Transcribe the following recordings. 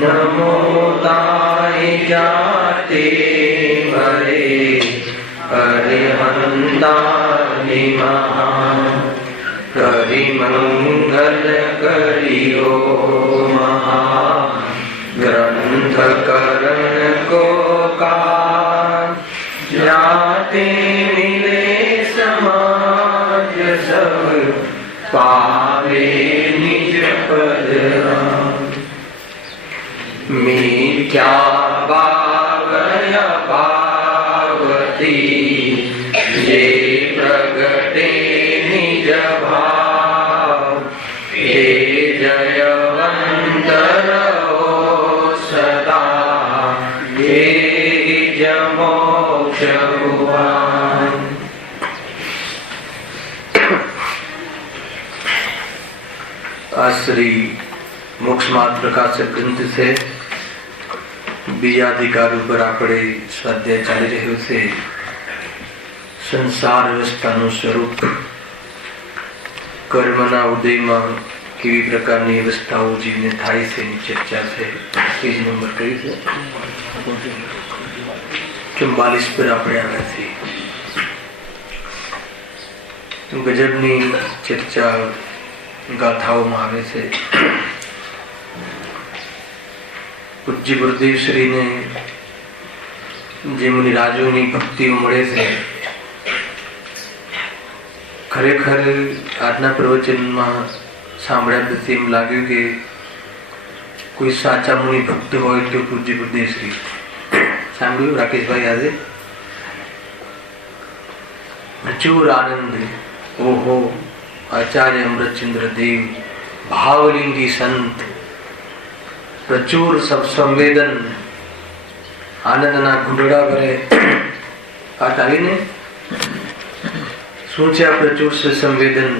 नमो ताय जाते मरे अरिहंतानि महान करि मंगल करियो महा ग्रंथ करण को काज जाते मिले समाज सब पावे निज पद मिथ्या बावय पावती ये प्रगटे निज भाव हे जयवंत रहो सदा हे मोक्ष भुवन। श्री मोक्ष मार्ग प्रकाशक ग्रंथ से બીજાધિકાર ઉપર આપણે સ્વાધ્યાય ચાલી રહ્યો છે. સંસાર વ્યવસ્થાનું સ્વરૂપ, કર્મના ઉદયમાં કેવી પ્રકારની વ્યવસ્થાઓ જીવને થાય છે એની ચર્ચા છે. પેજ નંબર કઈ છે? 44 પર આપણે આવ્યા છીએ. ગજબની ચર્ચા ગાથાઓમાં આવે છે. પૂજ્ય ગુરુદેવ શ્રીને જે મુનિરાજોની ભક્તિઓ મળે છે, ખરેખર આજના પ્રવચનમાં સાંભળ્યા પછી એમ લાગ્યું કે કોઈ સાચા મુનિ ભક્ત હોય તો પૂજ્ય ગુરુદેવ શ્રી. સાંભળ્યું રાકેશભાઈ? આજે પ્રચુર આનંદ. ઓહો, આચાર્ય અમૃતચંદ્ર દેવ ભાવલિંગી સંત, પ્રચુર સંવેદન, આનંદના ઘૂંટડા ભરે વાત આવીને. શું છે આ પ્રચુર સંવેદન?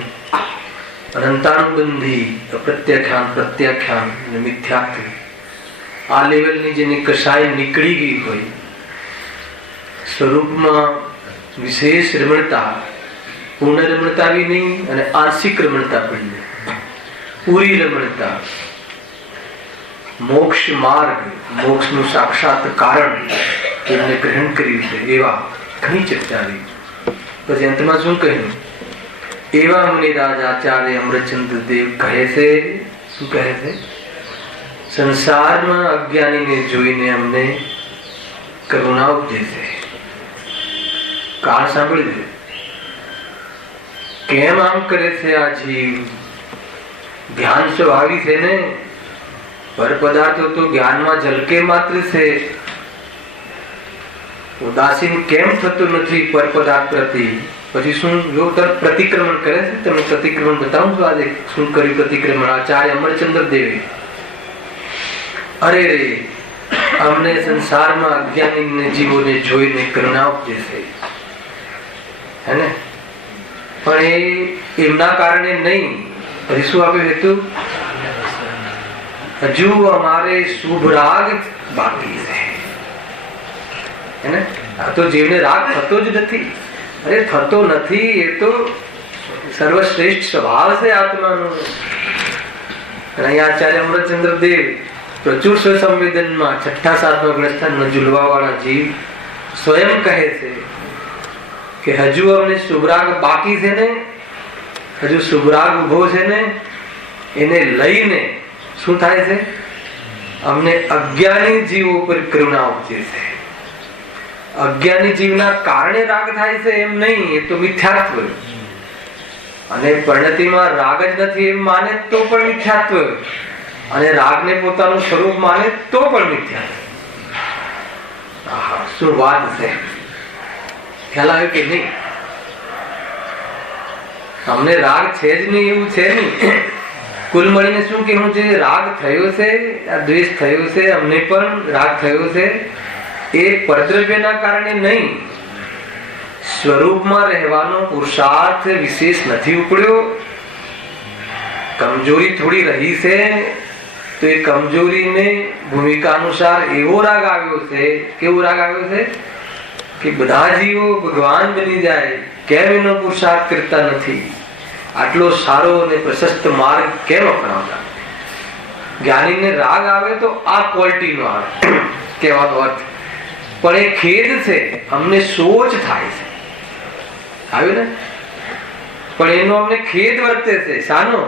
અનંતાનુબંધી, અપ્રત્યાખ્યાન, પ્રત્યાખ્યાન અને મિથ્યાત્વ. આ લેવલની જેની કશાય નીકળી ગઈ હોય, સ્વરૂપમાં વિશેષ રમણતા, પૂર્ણ રમણતા બી નહીં અને આંશિક રમણતા પણ નહીં, પૂરી રમણતા. મોક્ષ માર્ગ, મોક્ષનું સાક્ષાત કારણ એમને ગ્રહણ કર્યું છે એવા ઘણી ચર્ચા આવી. પછી અંતમાં શું કહ્યું? એવા મુનિરાજ આચાર્ય અમૃતચંદ્ર દેવ કહે છે, શું કહે છે? સંસારમાં અજ્ઞાનીને જોઈને અમને કરુણા ઉપજે છે. કારણ સાંભળી દે. કેમ આમ કરે છે આ જીવ? ધ્યાન સ્વભાવી છે ને, પર પદાર્થો તો જ્ઞાનમાં ઝલકે માત્ર છે. ઉદાસીન કેમ થતું નથી પર પદાર્થ પ્રતિ? પછી શું જો પ્રતિક્રમણ કરે છે? તમે પ્રતિક્રમણ બતાવું છું આજે શું કર્યું પ્રતિક્રમણ આચાર્ય અમરચંદ્ર દેવે. અરે રે, અમને સંસારમાં અજ્ઞાની જીવોને જોઈને કરુણા ઉપજે છે, હે ને? પણ એ એમના કારણે નહીં. પછી શું આપ્યું હેતુ? હજુ અમારે શુભ રાગ બાકી છે, હે ને? આ તો જીવને રાગ થતો જ નથી. અરે થતો નથી, એ તો સર્વશ્રેષ્ઠ સ્વભાવ છે આત્માનો. અહીંયા આચાર્ય અમૃતચંદ્ર દેવ પ્રચુર સ્વસંવેદનમાં 6ઠા-7મા ગ્રંથમાં ઝૂલવા વાળા જીવ સ્વયં કહે છે કે હજુ અમને શુભરાગ બાકી છે ને, હજુ શુભરાગ ઉભો છે ને, એને લઈને શું થાય છે? અમને અજ્ઞાની જીવો પર કરુણા ઉપજે છે. અજ્ઞાની જીવના કારણે રાગ થાય છે એમ નહીં, એ તો મિથ્યાત્વ. અને પરિણતિમાં રાગ જ નથી એમ માને તો પણ મિથ્યાત્વ, અને રાગને પોતાનું સ્વરૂપ માને તો પણ મિથ્યાત્વ. શું વાત છે! ખ્યાલ આવ્યો કે નહીં? અમને રાગ છે જ નહીં એવું છે નહીં. કુલ મળીને શું કહેવું છે? રાગ થયો છે, દ્વેષ થયો છે, અમને પણ રાગ થયો છે. એ પરદ્રવ્યના કારણે નહીં, સ્વરૂપમાં રહેવાનો પુરુષાર્થ વિશેષ નથી ઉપડ્યો. કમજોરી થોડી રહી છે તો એ કમજોરીને ભૂમિકા અનુસાર એવો રાગ આવ્યો છે. કેવો રાગ આવ્યો છે? કે બધા જીવો ભગવાન બની જાય, કેમ એનો પુરુષાર્થ કરતા નથી? આટલો સારો અને પ્રશસ્ત માર્ગ કેમ અપનાવતા? જ્ઞાનીને રાગ આવે તો આ ક્વોલિટીનો આવે કહેવાનો અર્થ. પણ એ ખેદ છે, અમને સોચ થાય છે, આવ્યું ને? પણ એનો અમને ખેદ વર્તે છે. શાનો?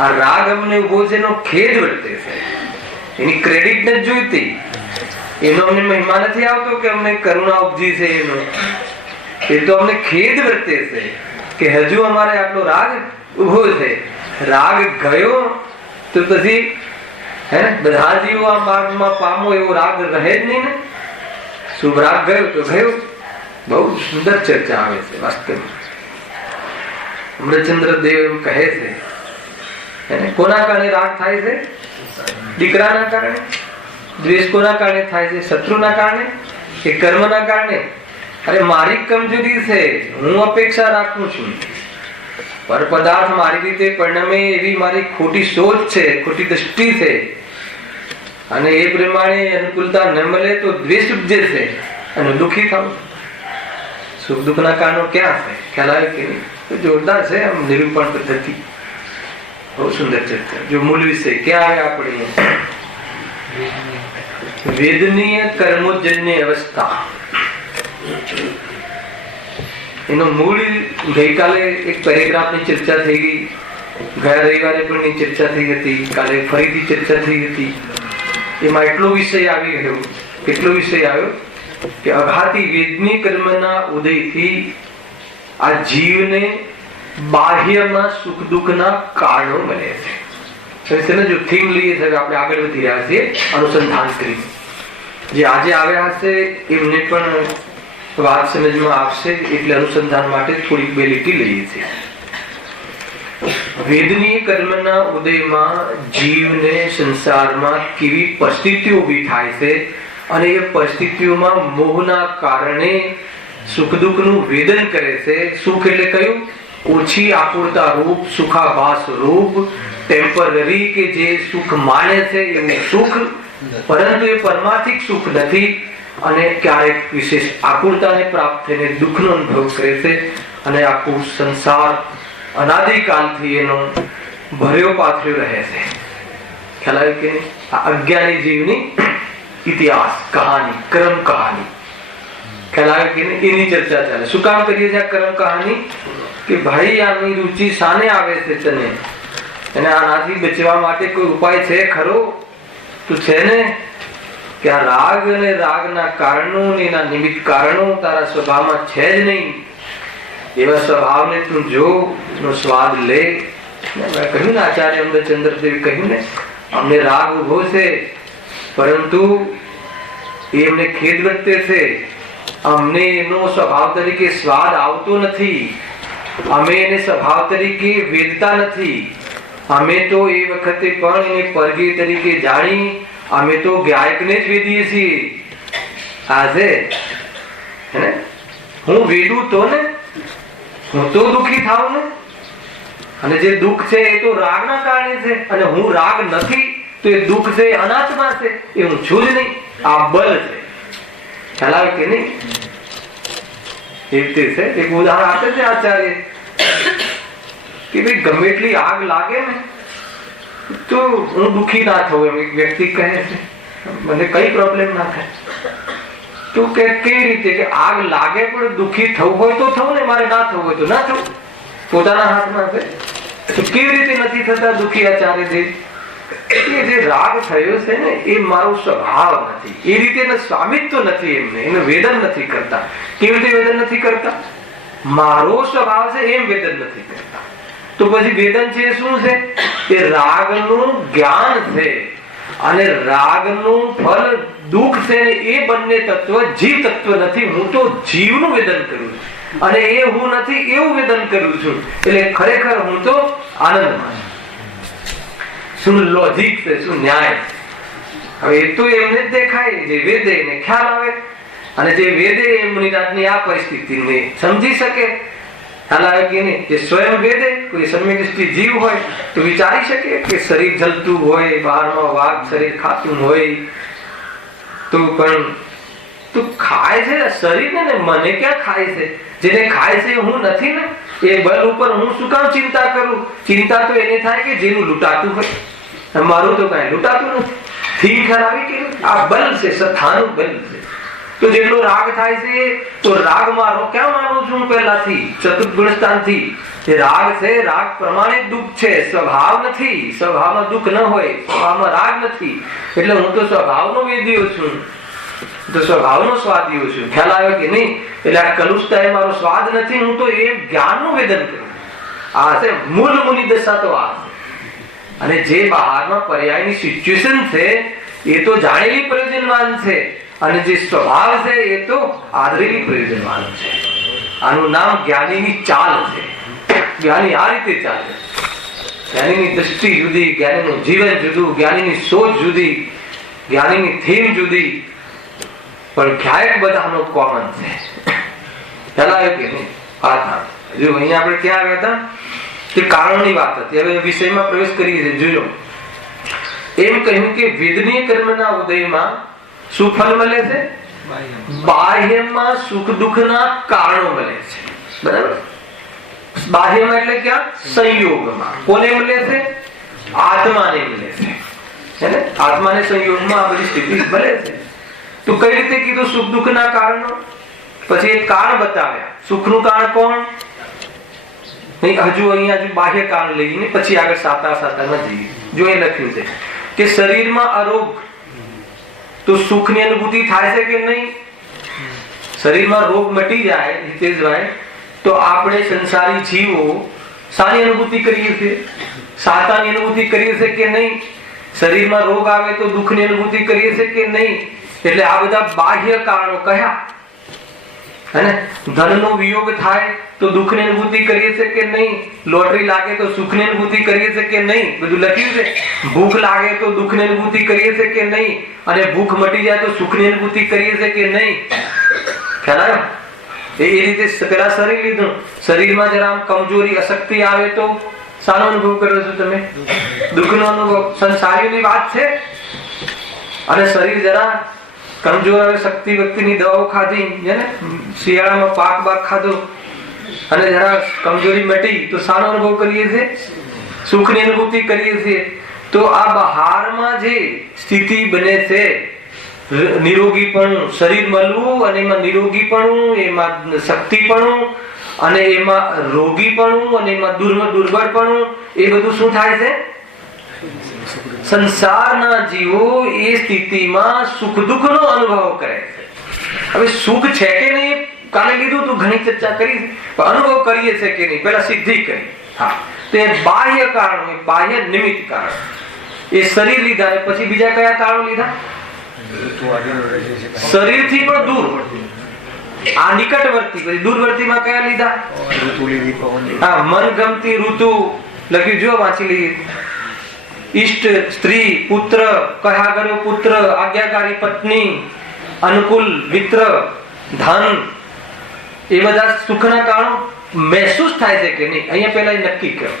આ રાગ અમને ઉભો છે એનો ખેદ વર્તે છે. એની ક્રેડિટ નથી જોઈતી, એનો અમને મહિમા નથી આવતો કે અમને કરુણા ઉપજી છે. એનો એ તો અમને ખેદ વર્તે છે કે હજુ અમારે આટલો રાગ ઉભો છે. રાગ ગયો તો પછી હે બધા જીવો આ માર્ગમાં પામો એવો રાગ રહે જ નહીં ને. શુભ રાગ ગયો તો ગયો. બહુ સુંદર ચર્ચા આવે છે વાસ્તવમાં. અમૃતચંદ્ર દેવ એમ કહે છે, કોના કારણે રાગ થાય છે? દીકરાના કારણે. દ્વેષ કોના કારણે થાય છે? શત્રુના કારણે કે કર્મના કારણે? અરે મારી કમજોરી છે, હું અપેક્ષા રાખું છું, પર પદાર્થ મારી રીતે પરિણમે એવી મારી ખોટી સોચ છે, ખોટી દ્રષ્ટિ છે, અને એ પ્રમાણે અનુકૂળતા ન મળે તો દ્વેષ ઉપજે છે અને દુઃખી થાવ. સુખ દુઃખના કારણો ક્યાં છે? ખ્યાલ આવે કે નહીં? જોરદાર છે આમ નિરૂપણ પદ્ધતિ. બહુ સુંદર ચર્ચા. જો મૂળ વિષય ક્યાં આવે આપણે? વેદનીય કર્મોજન્ય અવસ્થા. એનો મૂળ ગઈકાલે એક પેરેગ્રાફની ચર્ચા થઈ ગઈ, ગયા રવિવારે પણ એની ચર્ચા થઈ હતી, કાલે ફરીથી ચર્ચા થઈ હતી. એમાં એટલો વિષય આવી ગયો, કેટલો વિષય આવ્યો કે અઘાતી વેદની કર્મના ઉદયથી આ જીવને બાહ્યમાં સુખ દુઃખના કારણો મળે છે. જો થીમ લઈએ છે, આપણે આગળ વધી રહ્યા છીએ અનુસંધાન કરી. જે આજે આવ્યા હશે એમને પણ વાત સમજમાં આવશે, એટલે અનુસંધાન માટે થોડીક બે લીટી લઈએ છીએ. વેદનીય કર્મના ઉદયમાં જીવને સંસારમાં કેવી પરિસ્થિતિઓ ઊભી થાય છે, અને એ પરિસ્થિતિઓમાં મોહના કારણે સુખ દુઃખનું વેદન કરે છે. સુખ એટલે કયું? ઓછી આકુરતા રૂપ, સુખાભાસ રૂપ, ટેમ્પરરી, કે જે સુખ માને છે એવું સુખ, પરંતુ એ પરમાર્થિક સુખ નથી, અને ક્યારેક વિશેષ આકુરતાને પ્રાપ્ત થઈને દુઃખનો અનુભવ કરે છે. અને આખું સંસાર અનાદિકાલથી એનો ભર્યો પાથર્યો રહે છે. ખ્યાલ આવે કે આ અજ્ઞાની જીવની ઇતિહાસ કહાની, કર્મ કહાની. ખ્યાલ આવે કે એની ચર્ચા ચાલે. શું કામ કરીએ છીએ આ કર્મ કહાની? કે ભાઈ આની રુચિ સાને આવે છે તને, અને આનાથી બચવા માટે કોઈ ઉપાય છે ખરો? તું છે ને કે આ રાગ અને રાગના કારણો ને એના નિમિત્ત કારણો તારા સ્વભાવમાં છે જ નહીં. એવા સ્વભાવને તું જો, નો સ્વાદ લે. મેં કહ્યું ને, આચાર્ય અમૃતચંદ્ર દેવે કહ્યું ને, અમને રાગ ઉભો છે, પરંતુ એ અમને ખેદ વર્તે છે. અમને એનો સ્વભાવ તરીકે સ્વાદ આવતો નથી, અમે એને સ્વભાવ તરીકે વેદતા નથી. અમે તો એ વખતે પણ એને પરગી તરીકે જાણી અમે તો ગાયકને જ વેદીએ છીએ. આજે હું વેદું તો ને, હું તો દુઃખી થાવ ને. અને જે દુઃખ છે એ તો રાગના કારણે છે, અને હું રાગ નથી તો એ દુઃખ છે અનાત્મા છે, એ હું છું જ નહીં. આ બલ છે. ખ્યાલ આવે કે નહીં? એ રીતે છે. એક ઉદાહરણ આપે છે આચાર્ય કે ભાઈ ગમે એટલી આગ લાગે ને તો હું દુઃખી ના થવું. એમ એક વ્યક્તિ કહે છે, મને કઈ પ્રોબ્લેમ ના થાય. તો કે કેવી રીતે? કે આગ લાગે પણ દુઃખી થવું હોય તો થવું ને, મારે ના થવું હોય તો ના થવું. પોતાના હાથમાં છે. તો કેવી રીતે નથી થતા દુઃખી? આચાર્ય દેવ કે જે રાગ થયો છે ને એ મારો સ્વભાવ નથી, એ રીતે સ્વામિત્વ નથી એમને, એનું વેદન નથી કરતા. કેવી રીતે વેદન નથી કરતા? મારો સ્વભાવ છે એમ વેદન નથી કરતા. તો પછી વેદન છે શું છે? એ રાગનું જ્ઞાન છે, અને રાગનું ફળ દુઃખ છે. એ બંને તત્વ જીવ તત્વ નથી. હું તો જીવનું વેદન કરું છું, અને એ હું નથી એવું વેદન કરું છું. એટલે ખરેખર હું તો આનંદમાં. શું લોજિક છે, શું ન્યાય. હવે એ તો એમને જ દેખાય જે વેદે એને ખ્યાલ આવે, અને જે વેદે એ મુનિનાથની આ પરિસ્થિતિને સમજી શકે. ખ્યાલ આવે કે નહીં? જે સ્વયં વેદે કોઈ સમ્યનિષ્ઠ જીવ હોય તો વિચારી શકે કે શરીર જલતું હોય, બહારમાં વાઘ શરીર ખાતું હોય, તો પણ તો ખાય છે શરીર ને, મને ક્યાં ખાય છે? જેને ખાય છે હું નથી ને. એ બલ ઉપર હું શું કામ ચિંતા કરું? ચિંતા તો એને થાય કે જેનું લૂંટાતું હોય. મારું તો કઈ લૂંટાતું નથી. થીમ ખરાવી કે આ બલ છે, સત્તાનું બલ છે. તો જેટલો રાગ થાય છે તો રાગ મારો ક્યાં માનું છું પહેલાથી ચતુર્ગુણ સ્થાનથી. એ રાગ છે, રાગ પ્રમાણે દુઃખ છે, સ્વભાવ નથી. સ્વભાવમાં દુઃખ ન હોય, સ્વભાવમાં રાગ નથી. એટલે હું તો સ્વભાવનો વેદ્યો છું, તો સ્વભાવનો સ્વાદીયો છું. ખ્યાલ આવ્યો કે નહીં? એટલે આ કલુષતા એ મારો સ્વાદ નથી, હું તો એ જ્ઞાનનું વેદન કરું. આ છે મૂળ મુનિ દશા. તો આ અને જે બહારમાં પર્યાયની સિચ્યુએશન છે એ તો જાણેલી પ્રયોજનવાન છે, અને જે સ્વભાવ છે એ તો આદરેલી પ્રયોજનવાન છે. આનું નામ જ્ઞાનીની ચાલ છે. જ્ઞાની આ રીતે ચાલે. જ્ઞાનીની દ્રષ્ટિ જુદી, જ્ઞાનીનું જીવન જુદું, જ્ઞાનીની સોચ જુદી, જ્ઞાનીની થીમ જુદી, પણ ક્યાંક બધાનો કોમન છે. ખ્યાલ આવ્યો કે નહીં? જો અહીંયા આપણે ક્યાં આવ્યા હતા? તે કારણની વાત હતી. હવે વિષયમાં પ્રવેશ કરીએ છીએ. જોયો એમ કહ્યું કે વેદનીય કર્મના ઉદયમાં શું ફળ મળે છે? બાહ્યમાં સુખ દુઃખના કારણો મળે છે. બરાબર? બાહ્યમાં એટલે ક્યાં? સંયોગમાં. કોને મળે છે? આત્માને મળે છે. હે ને? આત્માને સંયોગમાં આ બધી સ્થિતિ મળે છે. તો કઈ રીતે કીધું સુખ દુઃખના કારણો? પછી એક કારણ બતાવ્યા. સુખનું કારણ કોણ? હજુ અહીંયા બાહ્ય કારણ લઈને પછી આગળ સાતામાં જઈએ. જો એ લખ્યું છે કે શરીરમાં અરોગ, તો સુખની અનુભૂતિ થાય છે કે નહીં? શરીરમાં રોગ મટી જાય હિતેશભાઈ, તો આપણે સંસારી જીવો શાની અનુભૂતિ કરીએ છીએ? સાતાની અનુભૂતિ કરીએ છીએ કે નહીં? શરીરમાં રોગ આવે તો દુઃખની અનુભૂતિ કરીએ છીએ કે નહીં? એટલે આ બધા બાહ્ય કારણો કયા? હે? ધનનો વિયોગ થાય તો દુઃખની અનુભૂતિ કરીએ છીએ કે નહીં? લોટરી લાગે તો સુખની અનુભૂતિ કરીએ છીએ કે નહીં? બધું લખ્યું છે. ભૂખ લાગે તો દુઃખની અનુભૂતિ કરીએ છીએ કે નહીં? અને ભૂખ મટી જાય તો સુખની અનુભૂતિ કરીએ છીએ કે નહીં? ખ્યાલ આવ્યો? એ રીતે પેલા શરીર લીધું. શરીરમાં જરા આમ કમજોરી અશક્તિ આવે તો શાનો અનુભવ કરો છો તમે? દુઃખનો અનુભવ. સંસારીઓની વાત છે. અને શરીર જરા કમજોર આવે, શક્તિ વ્યક્તિની દવાઓ ખાધી, જેને શિયાળામાં પાક બાક ખાધો અને જરા કમજોરી મટી તો શાનો અનુભવ કરીએ છીએ? સુખની અનુભૂતિ કરીએ છીએ. તો આ બહારમાં જે સ્થિતિ બને છે, નિરોગીપણું, શરીર મળવું અને એમાં નિરોગીપણું, એમાં શક્તિપણું અને એમાં રોગીપણું અને એમાં દુર્બળપણું, એ બધું શું થાય છે? સંસારના જીવો એ સ્થિતિમાં સુખ દુઃખનો અનુભવ કરે છે. હવે સુખ છે કે નહીં કાલે લીધું તો ઘણી ચર્ચા કરી, પણ અનુભવ કરીએ છે કે નહીં પેલા સિદ્ધિ કરી. હા, તો એ બાહ્ય કારણ, બાહ્ય નિમિત્ત કારણ. એ શરીર લીધા અને પછી બીજા કયા કારણો લીધા? શરીરથી પણ દૂર, આ નિકટવર્તી. પછી દૂરવર્તીમાં કયા લીધા? હા, મનગમતી ઋતુ લખ્યું, જો વાંચી લઈએ. ઈષ્ટ, સ્ત્રી, પુત્ર, કહાગરો પુત્ર, આજ્ઞાકારી પત્ની, અનુકૂળ મિત્ર, ધન, એ બધા સુખના કારણો મહેસૂસ થાય છે કે નહીં? અહીંયા પહેલા નક્કી કરો.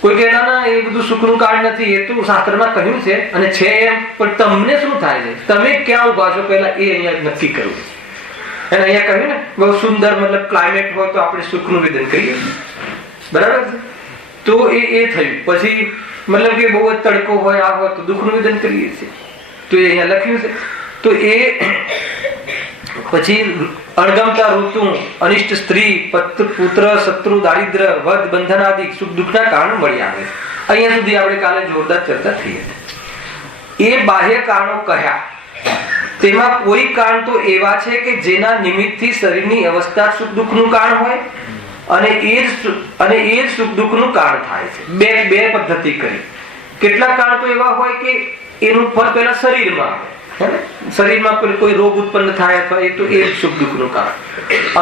કોઈ કે ના એ બધું સુખનું કારણ નથી, એ તો શાસ્ત્રમાં કહ્યું છે અને છે એમ, પણ તમને શું થાય છે? તમે ક્યાં ઉભા છો પહેલા એ અહીંયા નક્કી કરવું. અને અહીંયા કહ્યું ને બહુ સુંદર, મતલબ ક્લાઇમેટ હોય તો આપણે સુખનું વેદન કરીએ. બરાબર છે? તો એ થયું. પછી મતલબ કે બહુ જ તડકો હોય, આ હોય તો દુઃખનું વેદન કરીએ છીએ. તો એ અહીંયા લખ્યું છે. તો એ પછી અણગમતા ઋતુ, અનિષ્ટ સ્ત્રી, પુત્ર, શત્રુ, દારિદ્ર, વધ, બંધન આદિ સુખ દુઃખના કારણો મળી આવે છે. અહીંયા સુધી આપણે કાલે જોરદાર ચર્ચા થઈ હતી. એ બાહ્ય કારણો કહ્યા. તેમાં કોઈ કારણ તો એવા છે કે જેના નિમિત્તથી શરીરની અવસ્થા સુખ દુઃખનું કારણ હોય અને એ જ સુખ દુઃખનું કારણ થાય છે. બે પદ્ધતિ કરી. કેટલાક કારણ તો એવા હોય કે એનું ફળ પેલા શરીરમાં આવે, શરીરમાં કોઈ રોગ ઉત્પન્ન થાય અથવા એ તો એ જ સુખ દુઃખનું કારણ.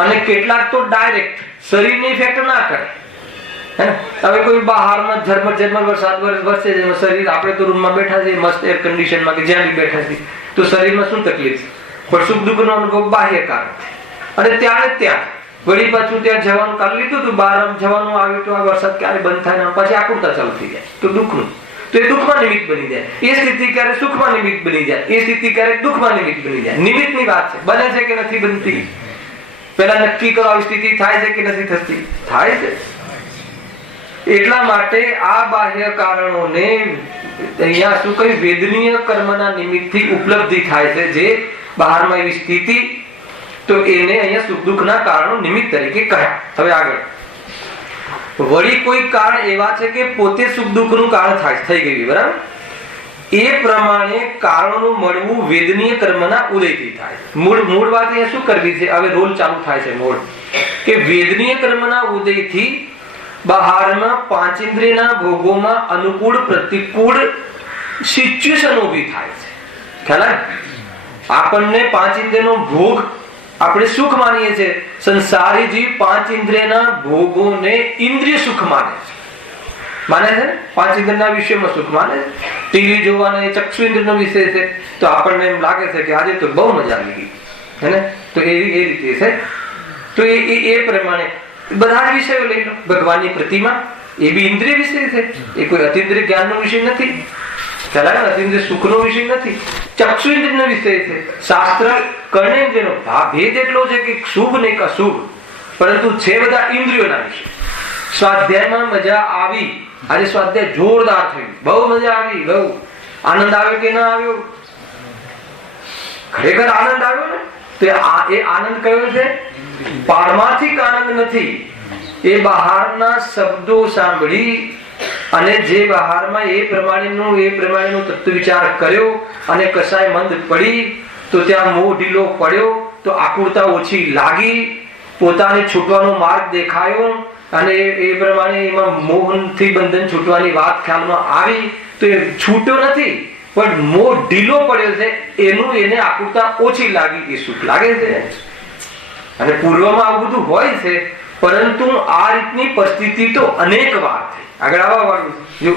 અને કેટલાક તો ડાયરેક્ટ શરીરની ઇફેક્ટ ના કરે. હવે કોઈ બહારમાં ઝરમર વરસાદ વરસે છે, શરીર, આપણે તો રૂમમાં બેઠા છીએ મસ્ત એર કન્ડિશનમાં કે જ્યાં બી બેઠા છીએ, તો શરીરમાં શું તકલીફ છે? પણ સુખ દુઃખનો અનુભવ બાહ્ય કારણ. અને ત્યાં વળી પાછું ત્યાં જવાનું કરી લીધું હતું, બહાર જવાનું આવ્યું તો આ વરસાદ ક્યારે બંધ થાય ને પછી આકૃતા ચાલુ થઈ જાય તો દુઃખનું. તો એ દુઃખમાં નિમિત્ત બની જાય. એ સ્થિતિ ક્યારેક સુખમાં નિમિત્ત બની જાય, એ સ્થિતિ ક્યારેક દુઃખમાં નિમિત્ત બની જાય. નિમિત્તની વાત છે. બને છે કે નથી બનતી? પેલા નક્કી કરો, આવી સ્થિતિ થાય છે કે નથી થતી? થાય છે. એટલા માટે આ બાહ્ય કારણોને અહીંયા શું કહ્યું? વેદનીય કર્મના નિમિત્તથી ઉપલબ્ધિ થાય છે. જે બહારમાં એવી સ્થિતિ, તો એને અહીંયા સુખ દુઃખના કારણો નિમિત્ત તરીકે કહ્યા. હવે આગળ વળી કોઈ કારણ એવા છે કે પોતે સુખ દુઃખનું કારણ થાય, થઈ ગયું, બરાબર? એ પ્રમાણે કારણોનું મળવું વેદનીય કર્મના ઉદયથી થાય. મૂળ વાત અહીંયા શું કરવી છે? હવે રોલ ચાલુ થાય છે. મૂળ કે વેદનીય કર્મના ઉદયથી બહારમાં પાંચેન્દ્રિયના ભોગોમાં અનુકૂળ પ્રતિકૂળ સિચ્યુએશન ઊભી થાય છે. ખ્યાલ? આપણને પાંચેન્દ્રિયનો ભોગ આપણે સુખ માનીએ છીએ. સંસારી જીવ પાંચ ઇન્દ્રિયના ભોગોને ઇન્દ્રિય સુખ માને છે. માને છે? પાંચ ઇન્દ્રિયના વિષયમાં સુખ માને છે. ટીવી જોવાનો એ ચક્ષુ ઇન્દ્રિયનો વિષય છે, તો આપણને એમ લાગે છે કે આજે તો બહુ મજા આવી ગઈ, હે ને? તો એ રીતે છે. તો એ પ્રમાણે બધા જ વિષયો લઈ લો. ભગવાનની પ્રતિમા એ બી ઇન્દ્રિય વિષય છે. એ કોઈ અતિન્દ્રિય જ્ઞાનનો વિષય નથી. અતિન્દ્રિય સુખનો વિષય નથી. ચક્ષુ ઇન્દ્રિયનો વિષય છે. શાસ્ત્ર કર્ણેન્દ્રિયનો ભેદ એટલો છે કે શુભ ને અશુભ, પરંતુ છે બધા ઇન્દ્રિયોના વિષય. સ્વાધ્યાયમાં મજા આવી. આજે સ્વાધ્યાય જોરદાર થયું, બહુ મજા આવી. બહુ આનંદ આવ્યો કે ના આવ્યો? ખરેખર આનંદ આવ્યો ને? તો એ આનંદ કયો છે? પારમાર્થિક આનંદ નથી. એ બહારના શબ્દો સાંભળી અને જે બહારમાં એ પ્રમાણેનો તત્વ વિચાર કર્યો અને કસાય મંદ પડી, તો ત્યાં મોહ ઢીલો પડ્યો, તો આકુરતા ઓછી લાગી, પોતાને છૂટવાનો માર્ગ દેખાયો, અને એ પ્રમાણે એમાં મોહથી બંધન છૂટવાની વાત ખ્યાલમાં આવી, તો એ છૂટ્યો નથી, પણ મોહ ઢીલો પડ્યો છે. એને આકુરતા ઓછી લાગી, એ સુખ લાગે છે. અને પૂર્વમાં આવું બધું હોય છે, પરંતુ આ રીતની પરિસ્થિતિ તો અનેક વાર થઈ. આગળ આવવા વાળું જો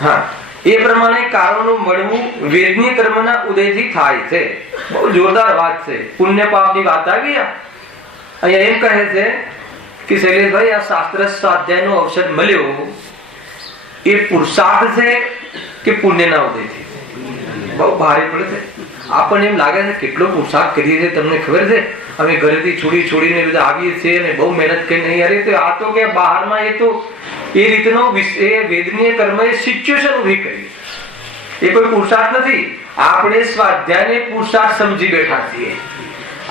હા, એ પ્રમાણે કારણો મળવું વેદનીય કર્મના ઉદયથી થાય છે. બહુ જોરદાર વાત છે. પુણ્ય પાપની વાત આવી. અહીંયા એમ કહે છે કે શૈલેષભાઈ, આ શાસ્ત્ર સ્વાધ્યાયનો અવસર મળ્યો, એ પુરુષાર્થ છે કે પુણ્યના ઉદયથી? બહુ ભારે પડે છે. આપણને એમ લાગે છે કેટલો પુરુષાર્થ કરીએ છીએ, તમને ખબર છે? અમે ઘરેથી છોડીને બધા આવીએ છીએ અને બહુ મહેનત કરીને નહીં. અરે આ તો કે બહારમાં એ તો એ રીતનો વેદનીય કર્મ એ સિચ્યુએશન ઊભી કરી. એ કોઈ પુરુષાર્થ નથી. આપણે સ્વાધ્યાયને પુરુષાર્થ સમજી બેઠા છીએ.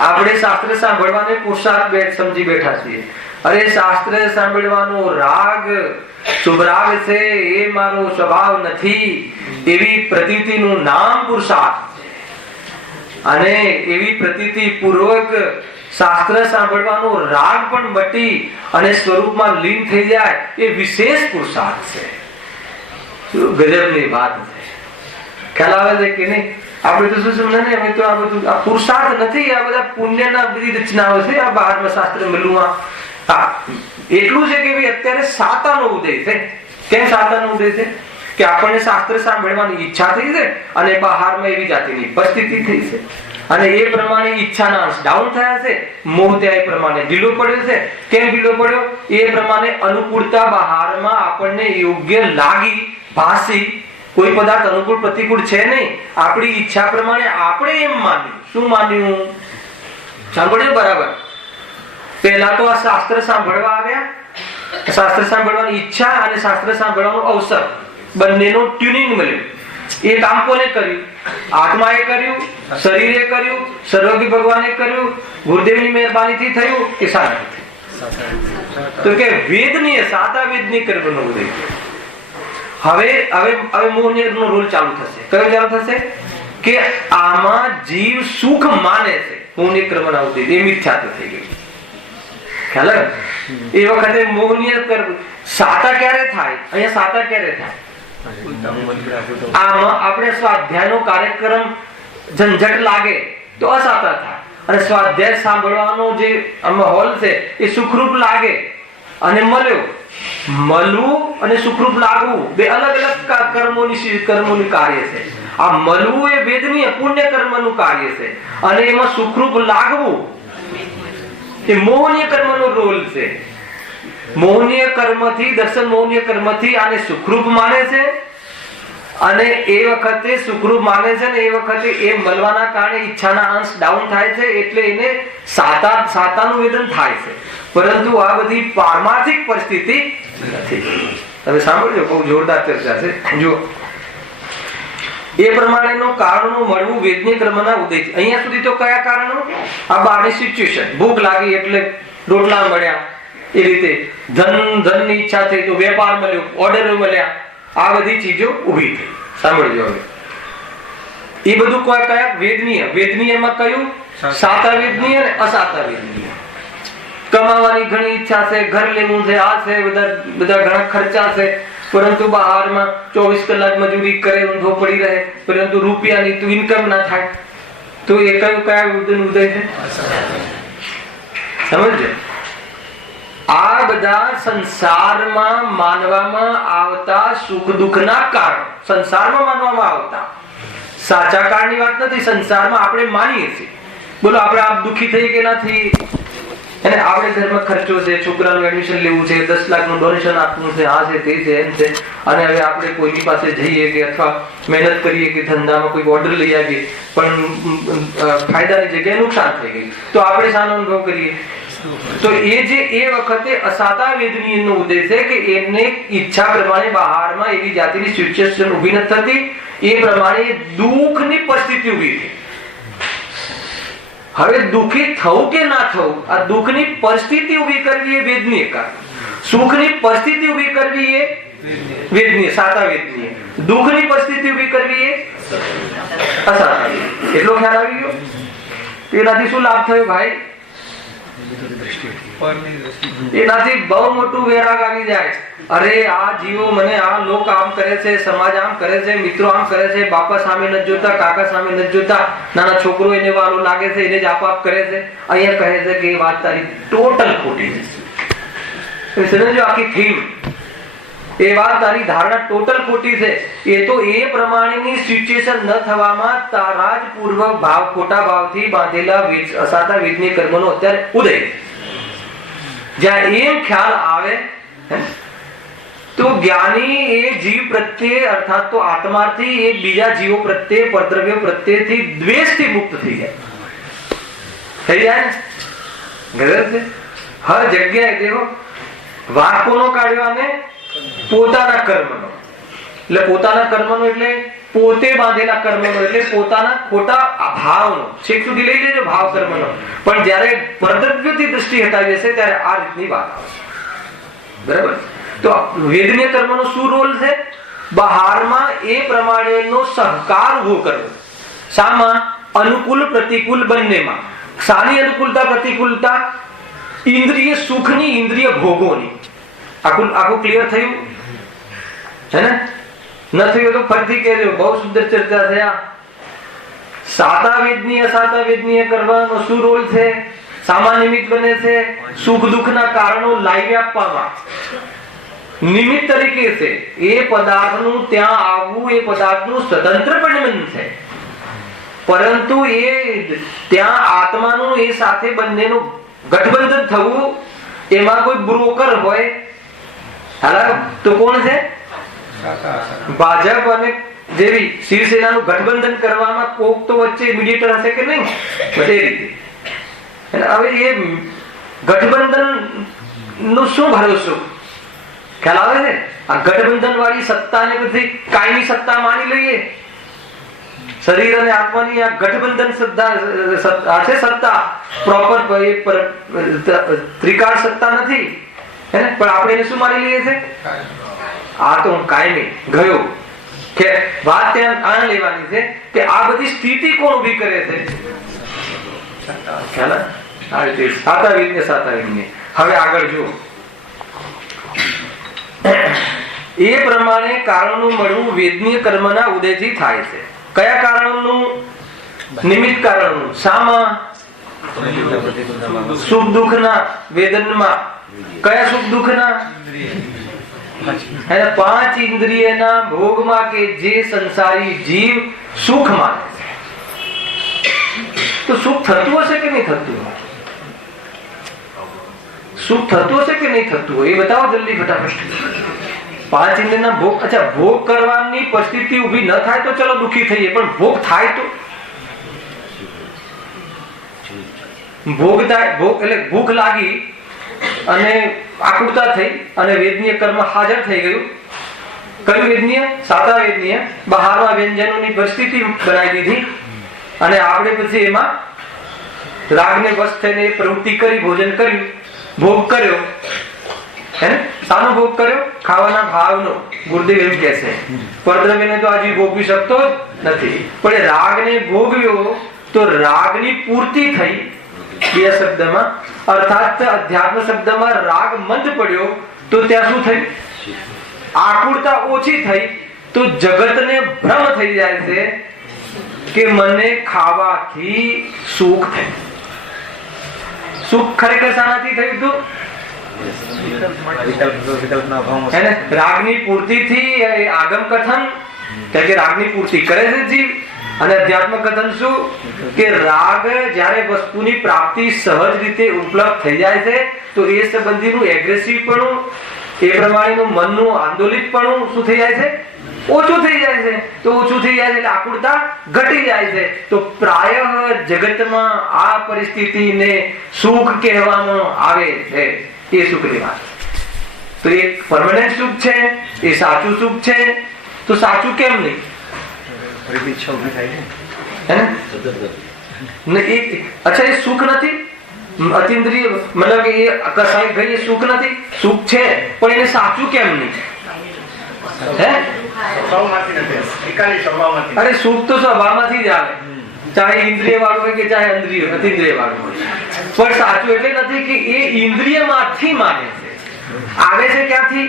આપણે શાસ્ત્ર સાંભળવાને પુરુષાર્થ સમજી બેઠા છીએ. અરે શાસ્ત્ર સાંભળવાનો રાગ શુભરાગ છે, એ મારો સ્વભાવ નથી, એવી પ્રતીતિનું નામ પુરુષાર્થ. અને એવી પ્રતીતિ પૂર્વક શાસ્ત્ર સાંભળવાનો રાગ પણ મટી અને સ્વરૂપમાં લીન થઈ જાય, એ વિશેષ પુરુષાર્થ છે. શું ગજબની વાત છે! ખ્યાલ આવે છે કે નહીં? આપણે તો શું સમજે ને, અમે તો આ બધું આ પુરુષાર્થ નથી, આ બધા પુણ્યના બધી રચનાઓ છે. આ બહારમાં શાસ્ત્ર મળવું એટલું છે કે અત્યારે સાતાનો ઉદય છે. કેમ સાતાનો ઉદય છે? કે આપણને શાસ્ત્ર સાંભળવાની ઈચ્છા થઈ છે અને બહારમાં એવી જાતિની પરિસ્થિતિ થઈ છે, અને એ પ્રમાણે ઈચ્છાના અંશ ડાઉન થયા છે. મોહ ત્યાં એ પ્રમાણે ઢીલો પડ્યો છે. કેમ ઢીલો પડ્યો? એ પ્રમાણે અનુકૂળતા બહારમાં આપણને યોગ્ય લાગી, ભાસી. કોઈ પદાર્થ અનુકૂળ પ્રતિકૂળ છે નહીં. આપણી ઈચ્છા પ્રમાણે આપણે એમ માન્યું. શું માન્યું? સાંભળ્યું બરાબર? પહેલા તો આ શાસ્ત્ર સાંભળવા આવ્યા, શાસ્ત્ર સાંભળવાની ઈચ્છા અને શાસ્ત્ર સાંભળવાનો અવસર, બંનેનો ટ્યુનિંગ મળ્યું. એ કામ કોને કર્યું? આત્માએ કર્યું, શરીરે કર્યું, સર્વજ્ઞ ભગવાને કર્યું, ગુરુદેવની મહેરબાનીથી થયું કે સારા? તો કે વેદનીય સાતા વેદની કર્મનો ઉદય. હવે મોહનો રોલ ચાલુ થશે. કયો ચાલુ થશે? કે આમાં જીવ સુખ માને છે. મોહની કર્મના ઉદય એ મિથ્યાત્વ થઈ ગયું. ખ્યાલ આવે? એ વખતે મોહનીય કર્મ સાતા ક્યારે થાય? અહીંયા સાતા ક્યારે થાય? આમાં આપણે સ્વાધ્યાયનો કાર્યક્રમ ઝંઝટ લાગે તો અસાતા થાય, અને સ્વાધ્યાય સાંભળવાનો જે માહોલ છે એ સુખરૂપ લાગે અને મળવું અને સુખરૂપ લાગવું બે અલગ અલગ કર્મોની કાર્ય છે. આ મળવું એ વેદનીય પુણ્ય કર્મનું કાર્ય છે, અને એમાં સુખરૂપ લાગવું એ મોહનીય કર્મનો રોલ છે. મૌન્ય કર્મથી, દર્શન મૌન્ય કર્મથી આને સુખરૂપ માને છે, અને એ વખતે સુખરૂપ માને છે ને એ વખતે એ મળવાના કારણે ઈચ્છાના અંશ ડાઉન થાય છે, એટલે એને સાતાનું વેદન થાય છે. પરંતુ આ બધી પારમાર્થિક પરિસ્થિતિ નથી. તમે સાંભળજો, બહુ જોરદાર ચર્ચા છે. જો એ પ્રમાણેનું કારણો મળવું વેદનીય કર્મના ઉદય છે. અહીંયા સુધી તો કયા કારણો? આ બહારની સિચ્યુએશન, ભૂખ લાગી એટલે રોટલા મળ્યા, એ રીતે ધનની ઈચ્છા થઈ તો વેપાર મળ્યો, ઓર્ડર મળ્યા, આ બધી ચીજો ઉભી થઈ. સાંભળજો હવે, એ બધું કયા વેદનીય? વેદનીયમાં કયું? સાતા વેદનીય અને અસાતા વેદનીય. કમાવાની ઘણી ઈચ્છા છે, ઘર લેવું છે, આ છે, બધા ઘણા ખર્ચા છે, પરંતુ બહારમાં 24 કલાક મજૂરી કરે, ઊંધો પડી રહે, પરંતુ રૂપિયાની તો ઇન્કમ ના થાય, તો એ કયા ઉદય છે? સમજજો, આ બધા સંસારમાં માનવામાં આવતા સુખ દુઃખના કારણ, સંસારમાં માનવામાં આવતા સાચા કારણની વાત નથી. સંસારમાં આપણે માનીએ છીએ, બોલો આપણે આપ દુઃખી થઈ કે નથી, અને આપણે ઘરમાં ખર્ચો છે, છોકરાનું એડમિશન લેવું છે, 10 લાખનું ડોનેશન આપવું છે, આ છે, તે છે, એમ છે, અને હવે આપણે કોઈની પાસે જઈએ કે અથવા મહેનત કરીએ કે ધંધામાં કોઈ ઓર્ડર લઈ આવીએ, પણ ફાયદાની જગ્યાએ નુકસાન થઈ ગયું, તો આપણે શાનો અનુભવ કરીએ? તો એ જે એ વખતે અસાતા વેદનીયનો ઉદય છે કે એને ઈચ્છા પ્રમાણે બહારમાં એવી જાતિની સિચ્યુએશન ઊભી નથી થતી, એ પ્રમાણે દુઃખની પરિસ્થિતિ ઊભી થઈ. હવે દુઃખી થવું કે ના થવું, આ દુઃખની પરિસ્થિતિ ઊભી કરવી એ વેદનીય કારણ, સુખની પરિસ્થિતિ ઊભી કરવી એ વેદનીય, સાતા વેદનીય, દુઃખની પરિસ્થિતિ ઊભી કરવી એ અસાતા. એટલો ખ્યાલ આવી ગયો? એનાથી શું લાભ થયો ભાઈ? એનાથી બહુ મોટું વૈરાગ આવી જાય. અરે આ જીવો, મને આ લોક આમ કરે છે, સમાજ આમ કરે છે, મિત્રો આમ કરે છે, બાપા સામે નથી જોતા, કાકા સામે નથી જોતા, નાના છોકરો એને વાલો લાગે છે, એને જ આપ કરે છે. અહીંયા કહે છે કે એ વાત તારી ટોટલ ખોટી છે. સમજો આખી થીમ, એ વાત તારી ધારણા ટોટલ ખોટી છે. એ તો એ પ્રમાણેની સિચ્યુએશન ન થવામાં તારા જ પૂર્વ ભાવ, ખોટા ભાવથી બાંધેલા અસાતા વેદનીય કર્મનો અત્યારે ઉદય. જ્યાં એમ ખ્યાલ આવે તો જ્ઞાની એ જીવ પ્રત્યે અર્થાત તો આત્માથી એ બીજા જીવો પ્રત્યે, પરદ્રવ્ય પ્રત્યેથી દ્વેષથી મુક્ત થઈ જાય. થઈ જાય ને? ગરજ છે હર જગ્યાએ. દેખો, વાંક કોનો કાઢ્યો? અને પોતાના કર્મનો. એટલે પોતાના કર્મનો એટલે પોતે બાંધેલા કર્મનો, એટલે પોતાના ખોટા ભાવનો. છેક સુધી લઈ લેજો ભાવ કર્મનો. પણ જયારે પરદ્રવ્યથી દૃષ્ટિ હટાવી હશે ત્યારે આ રીતની વાત આવશે. બરાબર? તો વેદનીય કર્મનો શું રોલ છે? બહારમાં એ પ્રમાણેનો સહકાર ઉભો કરવો. શામાં? અનુકૂળ પ્રતિકૂળ બંનેમાં. શાની અનુકૂળતા પ્રતિકૂળતા? ઇન્દ્રિય સુખની, ઇન્દ્રિય ભોગોની. આખું ક્લિયર થયું છે ને? ન થયું તો ફરીથી કહેજો, બહુ સુંદર ચર્ચા થયા. સાતા વેદનીય, અસાતા વેદનીય કરવાનો શું રોલ છે? સામા નિમિત્ત બને છે સુખ દુઃખના કારણો લાવી આપવામાં. નિમિત્ત તરીકે છે એ પદાર્થનું ત્યાં આવવું, એ પદાર્થનું સ્વતંત્ર પણ છે, પરંતુ એ ત્યાં આત્માનું એ સાથે બંનેનું ગઠબંધન થવું, એમાં કોઈ બ્રોકર હોય. હાલા તો કોણ છે? ભાજપ અને જેવી શિવસેનાનું ગઠબંધન કરવામાં કોક તો વચ્ચે મીડિયેટર હશે કે નહીં? બધી રીતે. હવે એ ગઠબંધન નું શું ભરોસો? ખ્યાલ આવે છે? આ ગઠબંધન વાળી સત્તાને બધી કાયમી સત્તા માની લઈએ. શરીર અને આત્માની આ ગઠબંધન સત્તા છે, સત્તા પ્રોપર ત્રિકાળ સત્તા નથી, પણ આપણે એને શું માની લઈએ છે? આ તો કાયમી ગયો. કે વાત ત્યાં આ લેવાની છે કે આ બધી સ્થિતિ કોણ ઉભી કરે છે? ખ્યાલ આ રીતે સાતા વિજ્ઞ, સાતા વિજ્ઞ. હવે આગળ જુઓ, એ પ્રમાણે કારણનું મળવું વેદનીય કર્મના ઉદયથી થાય છે. કયા કારણનું? નિમિત્ત કારણનું. શામાં? સુખ દુઃખના વેદનમાં. કયા સુખ દુઃખના? પાંચ ઇન્દ્રિયના ભોગમાં કે જે સંસારી જીવ સુખ માને છે. તો સુખ થતું હશે કે નહીં થતું? સુખ થતું હશે કે નહીં થતું હોય એ બતાવો જલ્દી ફટાફટ. 5 ઇન્દ્રિયના ભોગ, અચ્છા ભોગ કરવાની પરિસ્થિતિ ઊભી ન થાય તો ચલો દુઃખી થઈએ, પણ ભોગ થાય તો ભોગ થાય, ભોગ એટલે ભૂખ લાગી અને આકુળતા થઈ અને વેદનીય કર્મ હાજર થઈ ગયું. કયું વેદનીય? સાતા વેદનીય. બહારમાં વ્યંજનોની પરિસ્થિતિ બનાવી દીધી અને આપણે પછી એમાં રાગને વશ થઈને પ્રવૃત્તિ કરી, ભોજન કર્યું, ભોગ કર્યો. હે ને? શાનો ભોગ કર્યો? ખાવાના ભાવનો. ગુરુદેવ એવું કહે છે પરદ્રવ્યને તો આજે ભોગવી શકતો જ નથી, પણ રાગને ભોગવ્યો તો રાગની પૂર્તિ થઈ. બે શબ્દમાં અર્થાત અધ્યાત્મ શબ્દમાં રાગ મંદ પડ્યો તો ત્યાં શું થયું? આકુળતા ઓછી થઈ તો જગતને ભ્રમ થઈ જાય છે કે મને ખાવાથી સુખ થયું. સુખ ખરેખર શાનાથી થયું હતું? રાગની પૂર્તિથી. આગમ કથન કે રાગની પૂર્તિ કરે છે જીવ, અને અધ્યાત્મ કથન શું કે રાગ જ્યારે વસ્તુની પ્રાપ્તિ સહજ રીતે ઉપલબ્ધ થઈ જાય છે તો એ સંબંધીનું એગ્રેસિવપણું, એ પ્રમાણેનું મનનું આંદોલિતપણું શું થઈ જાય છે? ઓછું થઈ જાય છે. તો ઓછું થઈ જાય છે એટલે આકુળતા ઘટી જાય છે. તો પ્રાય જગતમાં આ પરિસ્થિતિને સુખ કહેવામાં આવે છે. એ સુખની વાત. તો એ પરમેનન્ટ સુખ છે, એ સાચું સુખ છે. તો સાચું કેમ નહીં? અચ્છા એ સુખ નથી? અતિન્દ્રિય મતલબ કે એ કસાઈ ગઈ એ સુખ નથી? સુખ છે પણ એને સાચું કેમ નહીં? અરે સુખ તો સ્વભાવમાંથી જ આવે, ચાહે ઇન્દ્રિય વાળું હોય કે ચાહે અતિન્દ્રિય વાળું હોય. પણ સાચું એટલે નથી કે એ ઇન્દ્રિયમાંથી માને છે. આવે છે ક્યાંથી?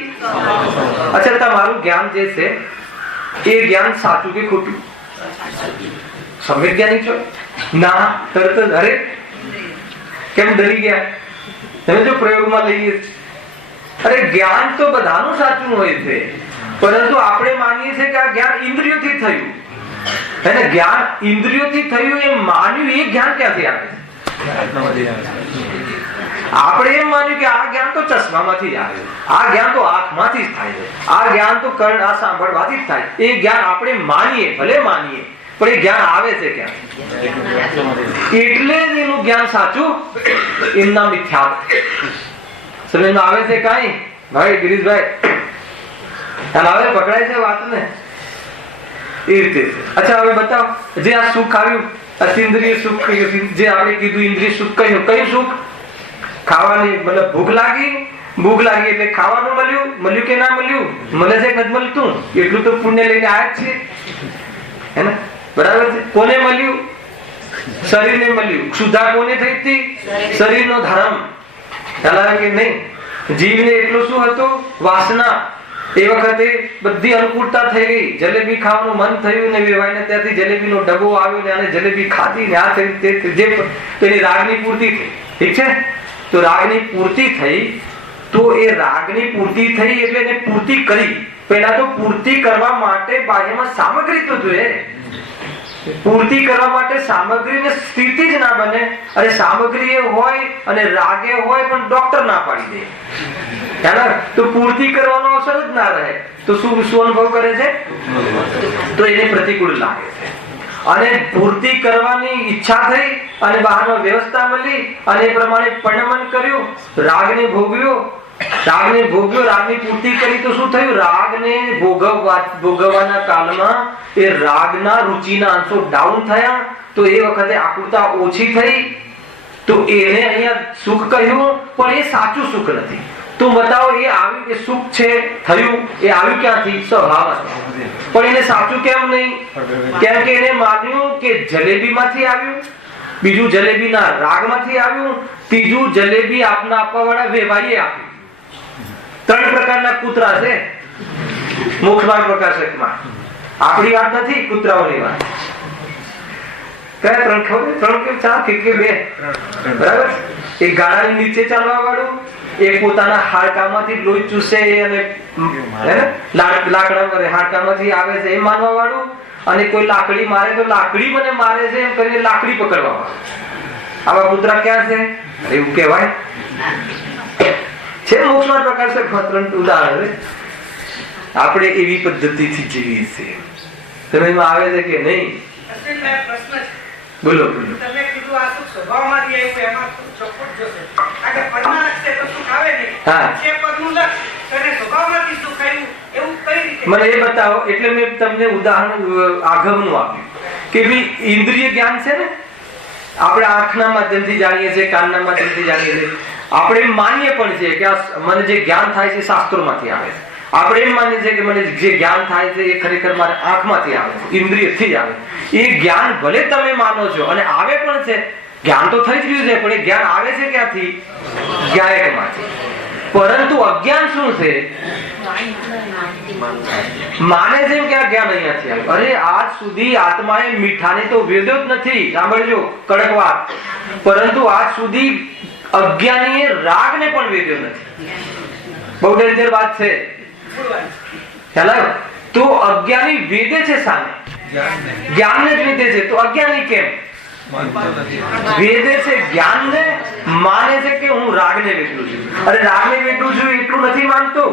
અચ્છા તમારું જ્ઞાન જે છે એ જ્ઞાન સાચું કે ખોટું? સંવૈજ્ઞાનિક છો ના? તરત જ અરે કેમ ડરી ગયા? તમે જો પ્રયોગમાં લઈએ, અરે જ્ઞાન તો બધાનું સાચું હોય છે, પરંતુ આપણે માનીએ છીએ કે આ જ્ઞાન ઇન્દ્રિયોથી થયું. એને જ્ઞાન ઇન્દ્રિયોથી થયું એ માન્યું, એ જ્ઞાન ક્યાંથી આવે? આપણે એમ માન્યું કે આ જ્ઞાન તો ચશ્મામાંથી જ આવે, આ જ્ઞાન તો આંખમાંથી જ થાય છે, આ જ્ઞાન તો કર્ણ આ સાંભળવાથી જ થાય. એ જ્ઞાન આપણે માનીએ, ભલે માનીએ, પણ એ જ્ઞાન આવે છે ક્યાં? એટલે જ એનું જ્ઞાન સાચું, એમના મિથ્યા સમજમાં આવે છે. કાંઈ ભાઈ ગિરીશભાઈ હવે પકડાય છે વાત ને? એ રીતે. અચ્છા હવે બતાવો, જે આ સુખ આવ્યું અતિન્દ્રિય સુખ, જે આપણે કીધું ઇન્દ્રિય સુખ, કયું સુખ? ખાવાની મતલબ ભૂખ લાગી એટલે ખાવાનું મળ્યું કે ના મળ્યું? મળે છે કે નથી મળતું? એટલું તો પુણ્ય લઈને આવ્યા જ છે, હે ને? બરાબર છે. કોને મળ્યું? શરીરને મળ્યું. ક્ષુધા કોને થઈ હતી? શરીરનો ધર્મ. ખ્યાલ આવે કે નહીં? જીવને એટલું શું હતું? વાસના. એ વખતે બધી અનુકૂળતા થઈ ગઈ. જલેબી ખાવાનું મન થયું ને વેવાઈને ત્યાંથી જલેબીનો ડબ્બો આવ્યો ને આને જલેબી ખાધી ને આ થઈ જે તો એની રાગની પૂર્તિ થઈ. ઠીક છે? તો રાગની પૂર્તિ થઈ તો એ રાગની પૂર્તિ થઈ એટલે એને પૂર્તિ કરી. પહેલા તો પૂર્તિ કરવા માટે બાહ્યમાં સામગ્રી તો જોઈએ. પૂર્તિ કરવા માટે સામગ્રીને સ્થિતિ જ ના બને. અરે સામગ્રી એ હોય અને રાગે હોય પણ ડોક્ટર ના પાડી દે, તો પૂર્તિ કરવાનો અવસર જ ના રહે. તો શું અનુભવ કરે છે? તો એને પ્રતિકૂળ લાગે છે. અને પૂર્તિ કરવાની ઈચ્છા થઈ અને બહારમાં વ્યવસ્થા મળી અને એ પ્રમાણે પરિણમન કર્યું, રાગને ભોગવ્યો, રાગની પૂર્તિ કરી તો શું થયું? રાગને ભોગવવાના કાળમાં એ રાગના રુચિના અંશો ડાઉન થયા. તો એ વખતે આકૃતા ઓછી થઈ તો એને અહીંયા સુખ કહ્યું, પણ એ સાચું સુખ નથી. તો બતાવો એ આવ્યું કે સુખ છે થયું, એ આવ્યું ક્યાંથી? સ્વભાવમાંથી. પણ એને સાચું કેમ નહીં? કેમ કે એને માન્યું કે જલેબીમાંથી આવ્યું, બીજું જલેબીના રાગમાંથી આવ્યું, ત્રીજું જલેબી આપવા વાળા વેવાઈએ આપ્યું. 3 પ્રકારના કૂતરા છે મોક્ષમાર્ગ પ્રકાશકમાં. આપણી વાત નથી, કૂતરાઓની વાત. કયા 3 ખબર? 3 કે 4 કે 2? બરાબર. એક ગાડાની નીચે ચાલવા વાળું, એક પોતાના હાડકામાંથી લોહી ચૂસે અને લાકડા હાડકામાંથી આવે છે એમ માનવા વાળું, અને કોઈ લાકડી મારે તો લાકડી મને મારે છે એમ કરીને લાકડી પકડવા વાળું. આવા કૂતરા ક્યાં છે? એવું કહેવાય. છે મોક્ષમાં પ્રકાશ ત્રણ ઉદાહરણ આપણે એવી પદ્ધતિથી જીવીએ છીએ. સમજમાં આવે છે કે નહીં? બોલો બોલો. તમે કીધું આ સુખ સ્વભાવમાંથી આવ્યું, એમાં ચોખ્ખું જશે. કારણ કે પરમાનન્ટ છે તો સુખ આવે નહીં. હા. છે પદનું લક્ષ અને સ્વભાવમાંથી સુખ આવ્યું એવું કઈ રીતે? મને એ બતાવો. એટલે મેં તમને ઉદાહરણ આગમનું આપ્યું કે ભાઈ ઇન્દ્રિય જ્ઞાન છે ને, આપણે આંખના માધ્યમથી જાણીએ છીએ, કાનના માધ્યમથી જાણીએ છીએ. આપણે માનીએ પણ છીએ કે મને જે જ્ઞાન થાય છે શાસ્ત્રોમાંથી આવે છે. આપણે એમ માનીએ છીએ કે મને જે જ્ઞાન થાય છે એ ખરેખર મારે આંખમાંથી આવે છે, ઇન્દ્રિયથી જ આવે. એ જ્ઞાન ભલે તમે માનો છો અને આવે પણ છે, જ્ઞાન તો થઈ જ રહ્યું છે, પણ એ જ્ઞાન આવે છે ક્યાંથી? જ્ઞાયકમાંથી. પરંતુ અજ્ઞાન શું છે? માને છે કે આ જ્ઞાન અહીંયાથી આવ્યું. અરે આજ સુધી આત્માએ મીઠાને તો વેદ્યો જ નથી. સાંભળજો કડક વાત. પરંતુ આજ સુધી અજ્ઞાનીએ રાગને પણ વેદ્યો નથી. બહુ ડેન્જર વાત છે. ખ્યાલ તો અજ્ઞાની વેદે છે સામે, જ્ઞાનને જ વેદે છે. તો અજ્ઞાની કેમ વેદે છે? જ્ઞાનને માને છે કે હું રાગને વેદું છું. અરે રાગને વેદું છું એટલું નથી માનતો.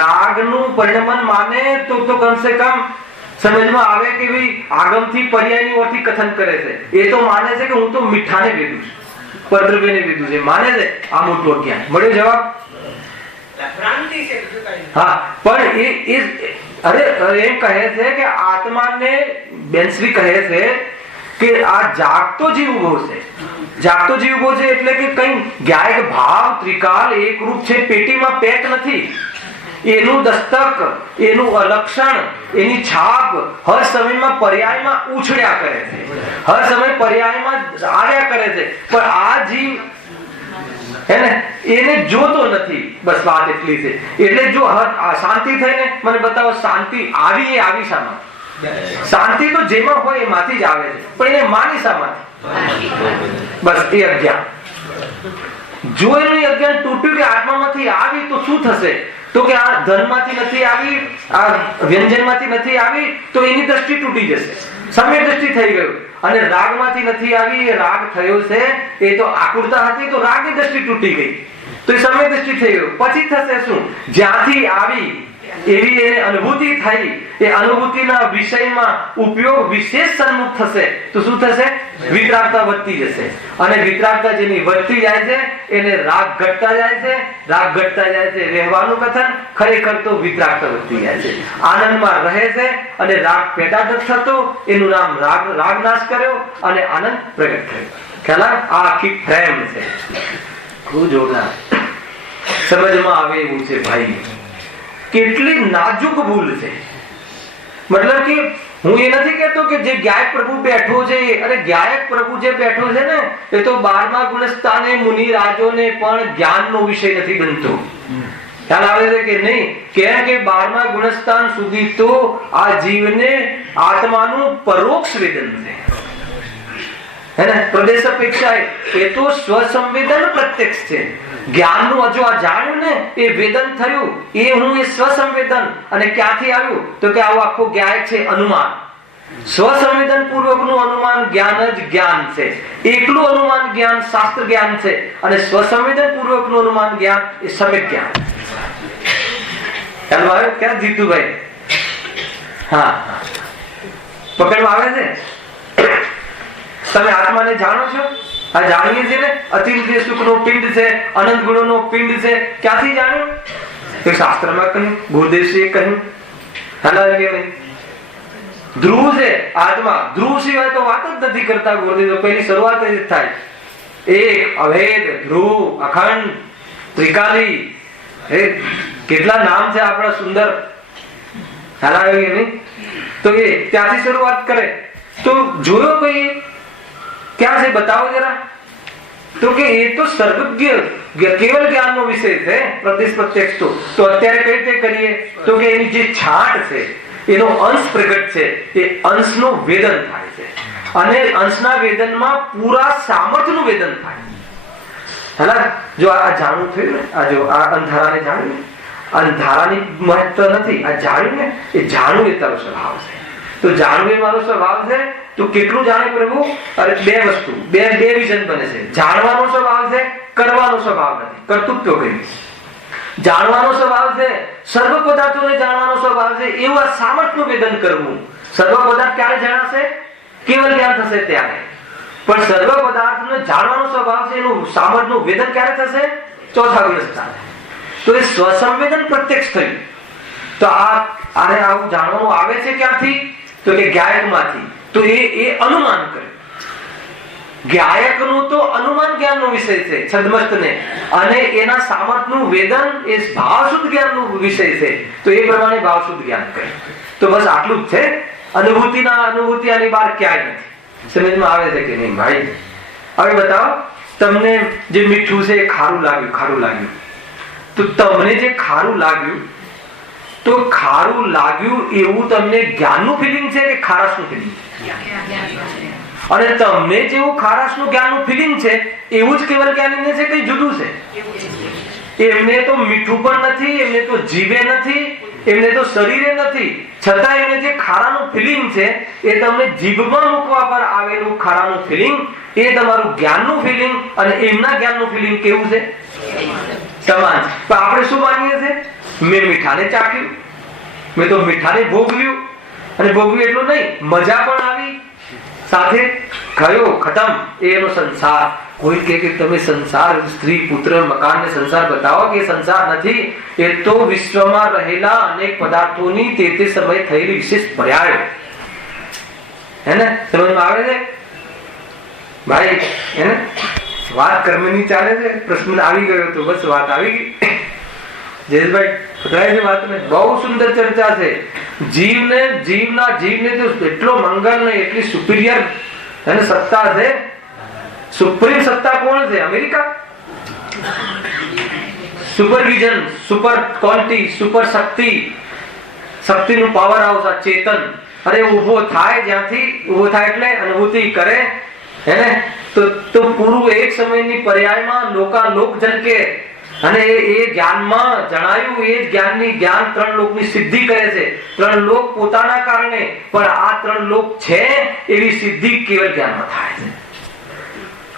રાગનું પરિણમન માને તો કમસે કમ સમજમાં આવે કે ભાઈ આગમથી પર્યાયની ઓરથી કથન કરે છે. એ તો માને છે કે હું તો મીઠાને વેદું છું, પરદ્રવ્યને વેદું છે. માને છે. આ મોટું અજ્ઞાન. મળ્યો જવાબ? હા, પણ એ અરે એમ કહે છે કે આત્માને બેન્સરી કહે છે કે આ જાગતો જીવ ઉભો છે. જાગતો જીવ ઉભો છે એટલે કે કઈ જ્ઞાયક ભાવ ત્રિકાલ એક રૂપ છે, પેટીમાં પેક નથી. એનું દસ્તક, એનું અલક્ષણ, એની છાપ હર સમયમાં પર્યાયમાં ઉછળ્યા કરે છે, હર સમય પર્યાયમાં આવ્યા કરે છે. પણ આ જીવ એને જોતો નથી. બસ વાત એટલી છે. એટલે જો શાંતિ થઈને મને બતાવો, શાંતિ આવી એ આવી શામાં? શાંતિ તો જેમાં હોય એમાંથી જ આવે છે, પણ એને માની શામાંથી? બસ એ અજ્ઞાન. જો એનું અજ્ઞાન તૂટ્યું કે આત્મામાંથી આવી તો શું થશે? તો કે આ ધનમાંથી નથી આવી, આ વ્યંજનમાંથી નથી આવી, તો એની દ્રષ્ટિ તૂટી જશે. સમ્યક દ્રષ્ટિ થઈ ગયું. અને રાગમાંથી નથી આવી, એ રાગ થયો છે, એ તો આકુરતા હતી, તો રાગની દ્રષ્ટિ તૂટી ગઈ, તો એ સમ્યક દ્રષ્ટિ થઈ ગયું. પછી થશે શું? જ્યાંથી આવી એવી એને અનુભૂતિ થઈ, એ અનુભૂતિના વિષયમાં ઉપયોગ વિશેષ સન્મુખ થશે તો શું થશે? વિતરાગતા વધતી જશે. અને વિતરાગતા જેની વધતી જાય છે એને રાગ ઘટતા જાય છે, રાગ ઘટતા જાય છે. રહેવાનું કથન ખરેખર તો વિતરાગતા વધતી જાય છે. આનંદમાં રહે છે અને રાગ પેદા નથી થતો. એનું નામ રાગ નાશ કર્યો અને આનંદ પ્રગટ થયો. ખ્યાલ? આ આખી ફ્રેમ છે. ખૂબ જોરદાર સમજમાં આવે એવું છે ભાઈ. કેટલી નાજુક ભૂલ છે. મતલબ કે હું એ નથી કહેતો કે જે ગાયક પ્રભુ બેઠો છે, અરે ગાયક પ્રભુ જે બેઠો છે ને એ તો 12મા ગુણસ્થાને મુનિ રાજોને પણ જ્ઞાનનો વિષય નથી બનતો. ખ્યાલ આવે છે કે નહીં? કેમ કે 12મા ગુણસ્થાન સુધી તો આ જીવને આત્માનું પરોક્ષ વેદન છે. હે ને? પ્રદેશ અપેક્ષા એ તો સ્વસંવેદન પ્રત્યક્ષ છે. જ્ઞાનનું હજુ આ જાણ્યું ને, એ વેદન થયું, એ હું એ સ્વસંવેદન. અને ક્યાંથી આવ્યું? તો કે આવું આખું જ્ઞાન છે અનુમાન. સ્વસંવેદન પૂર્વકનું અનુમાન જ્ઞાન જ જ્ઞાન છે. એકલું અનુમાન જ્ઞાન શાસ્ત્ર જ્ઞાન છે, અને સ્વસંવેદન પૂર્વકનું અનુમાન જ્ઞાન એ સમ્યક જ્ઞાન. ખ્યાલ આવે? ક્યાં જીતુભાઈ? હા, પકડમાં આવે છે? તમે આત્માને જાણો છો? આ જાણીએ છીએ ને, અતિન્દ્રિય સુખનો પિંડ છે, અનંત ગુણોનો પિંડ છે. ક્યાંથી જાણ્યું? તો શાસ્ત્રમાં કહ્યું, ગુરુદેવજીએ કહ્યું. હાલા કે નહીં? ધ્રુવ છે આત્મા. ધ્રુવ સિવાય તો વાત જ નથી કરતા ગુરુદેવ. પહેલી શરૂઆત જ થાય. એક અભેદ, ધ્રુવ, અખંડ, ત્રિકાલી. કેટલા નામ છે આપણા સુંદર. હાલા કે નહીં? તો એ ત્યાંથી શરૂઆત કરે. તો જોયો કોઈ ક્યાં છે? બતાવો જરા. તો કે એ તો સર્વજ્ઞ કેવલ જ્ઞાનનો વિષય છે, પ્રદેશ પ્રત્યક્ષ. તો અત્યારે કઈ રીતે કરીએ? તો કે એની જે છાંટ છે, એનો અંશ પ્રગટ છે, એ અંશનું વેદન થાય છે. અને અંશના વેદનમાં પૂરા સામર્થ્યનું વેદન થાય. હેલા? જો આ જાણવું થયું ને, આ જો આ અંધારાને જાણ્યું, અંધારાની મહત્વ નથી. આ જાણ્યું ને, એ જાણવું એ તારો સ્વભાવ છે. તો જાણવું એ મારો સ્વભાવ છે. તો કેટલું જાણે પ્રભુ? અરે બે વસ્તુ, બે વિઝન બને છે. જાણવાનો સ્વભાવ છે, કરવાનો સ્વભાવ નથી. કર્તૃત્વ કર્યું. જાણવાનો સ્વભાવ છે, સર્વ પદાર્થોને જાણવાનો સ્વભાવ છે, એવું આ સામર્થ્યનું વેદન કરવું. સર્વ પદાર્થ ક્યારે જણાશે? કેવલ જ્ઞાન થશે ત્યારે. પણ સર્વ પદાર્થને જાણવાનો સ્વભાવ છે, એનું સામર્થ્યનું વેદન ક્યારે થશે? ચોથા વ્યવસ્થા. તો એ સ્વસંવેદન પ્રત્યક્ષ થયું. તો આવું જાણવાનું આવે છે ક્યાંથી? તો કે ગાયકમાંથી. તો એ અનુમાન કરે. ગાયકનું તો અનુમાન જ્ઞાનનો વિષય છે, છદ્મસ્તને, અને એના સામર્થ્યનું વેદન એ ભાવશુદ્ધ જ્ઞાનનો વિષય છે. તો એ પ્રમાણે ભાવશુદ્ધ જ્ઞાન કરે. તો બસ આટલું જ છે. અનુભૂતિ આની બહાર ક્યાંય નથી. સમજમાં આવે છે કે નહીં ભાઈ? હવે બતાવો, તમને જે મીઠું છે એ ખારું લાગ્યું. તો તમને જે ખારું લાગ્યું, તો ખારું લાગ્યું એવું તમને જ્ઞાનનું ફિલિંગ છે કે ખારાશનું ફિલિંગ છે? અને તમને જેવું ખારાશનું જ્ઞાનનું ફિલિંગ છે એવું જ કેવલ જ્ઞાનીને છે, કઈ જુદું છે? એમને તો મીઠું પણ નથી, એમને તો જીભે નથી, એમને તો શરીરે નથી, છતાં એમને જે ખારાનું ફિલિંગ છે એ તમને જીભમાં મૂકવા પર આવેલું ખારાનું ફિલિંગ, એ તમારું જ્ઞાનનું ફિલિંગ અને એમના જ્ઞાનનું ફિલિંગ કેવું છે? સમાન. તો આપણે શું માનીએ છીએ? મેં મીઠાને ચાખ્યું, મેં તો મીઠાને ભોગવ્યું, અને ભોગવ્યું એટલું નહીં, મજા પણ આવી, સાથે ગયો, ખતમ. એનો સંસાર. કોઈ કે તમે સંસાર, સ્ત્રી, પુત્ર, મકાન ને સંસાર બતાવો, કે સંસાર નથી. એ તો વિશ્વમાં રહેલા અનેક પદાર્થોની તે સમય થયેલી વિશેષ પર્યાય. હે ને? સમજમાં આવે છે ભાઈ? હે ને? વાત કર્મની ચાલે છે. પ્રશ્ન આવી ગયો તો બસ વાત આવી ગઈ. જયેશભાઈ પકડાય છે વાત ને? બહુ સુંદર ચર્ચા છે. જીવને તો એટલો મંગલ ને એટલી સુપિરિયર સત્તા છે. સુપ્રીમ સત્તા કોણ છે? America. Supervision, super quality, super શક્તિનું પાવર હાઉસ આ ચેતન. અરે ઉભો થાય, જ્યાંથી ઉભો થાય એટલે અનુભૂતિ કરે, હે ને? તો પૂરું એક સમયની પર્યાયમાં લોક જનકે, અને એ જ્ઞાનમાં જણાયું, એ જ જ્ઞાન 3 લોકની સિદ્ધિ કરે છે. 3 લોક પોતાના કારણે, પણ આ 3 લોક છે એવી સિદ્ધિ કેવલ જ્ઞાનમાં થાય છે.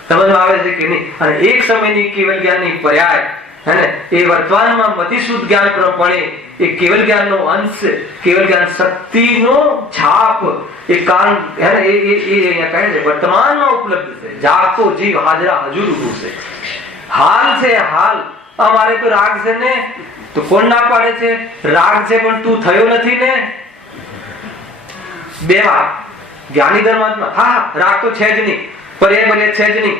સમજમાં આવે છે કે નહીં? અને એક સમયની કેવલ જ્ઞાનની પર્યાય, હે ને, એ વર્તમાનમાં મતિશુદ્ધ જ્ઞાન પ્રમાણે એ કેવલ જ્ઞાનનો અંશ, કેવલ જ્ઞાન શક્તિનો છાપ, એ કાન, હે ને, એ અહીંયા કહે છે વર્તમાનમાં ઉપલબ્ધ છે. જાગતો જીવ હાજરા હજુર ઉભું છે. હાલ છે, હાલ. અમારે તો રાગ છે ને, તો કોણ ના પાડે છે? રાગ છે પણ તું થયો નથી ને. બે વાત જ્ઞાની ધર્માત્મા. હા, રાગ તો છે જ નહીં, પર્યાય છે જ નહીં.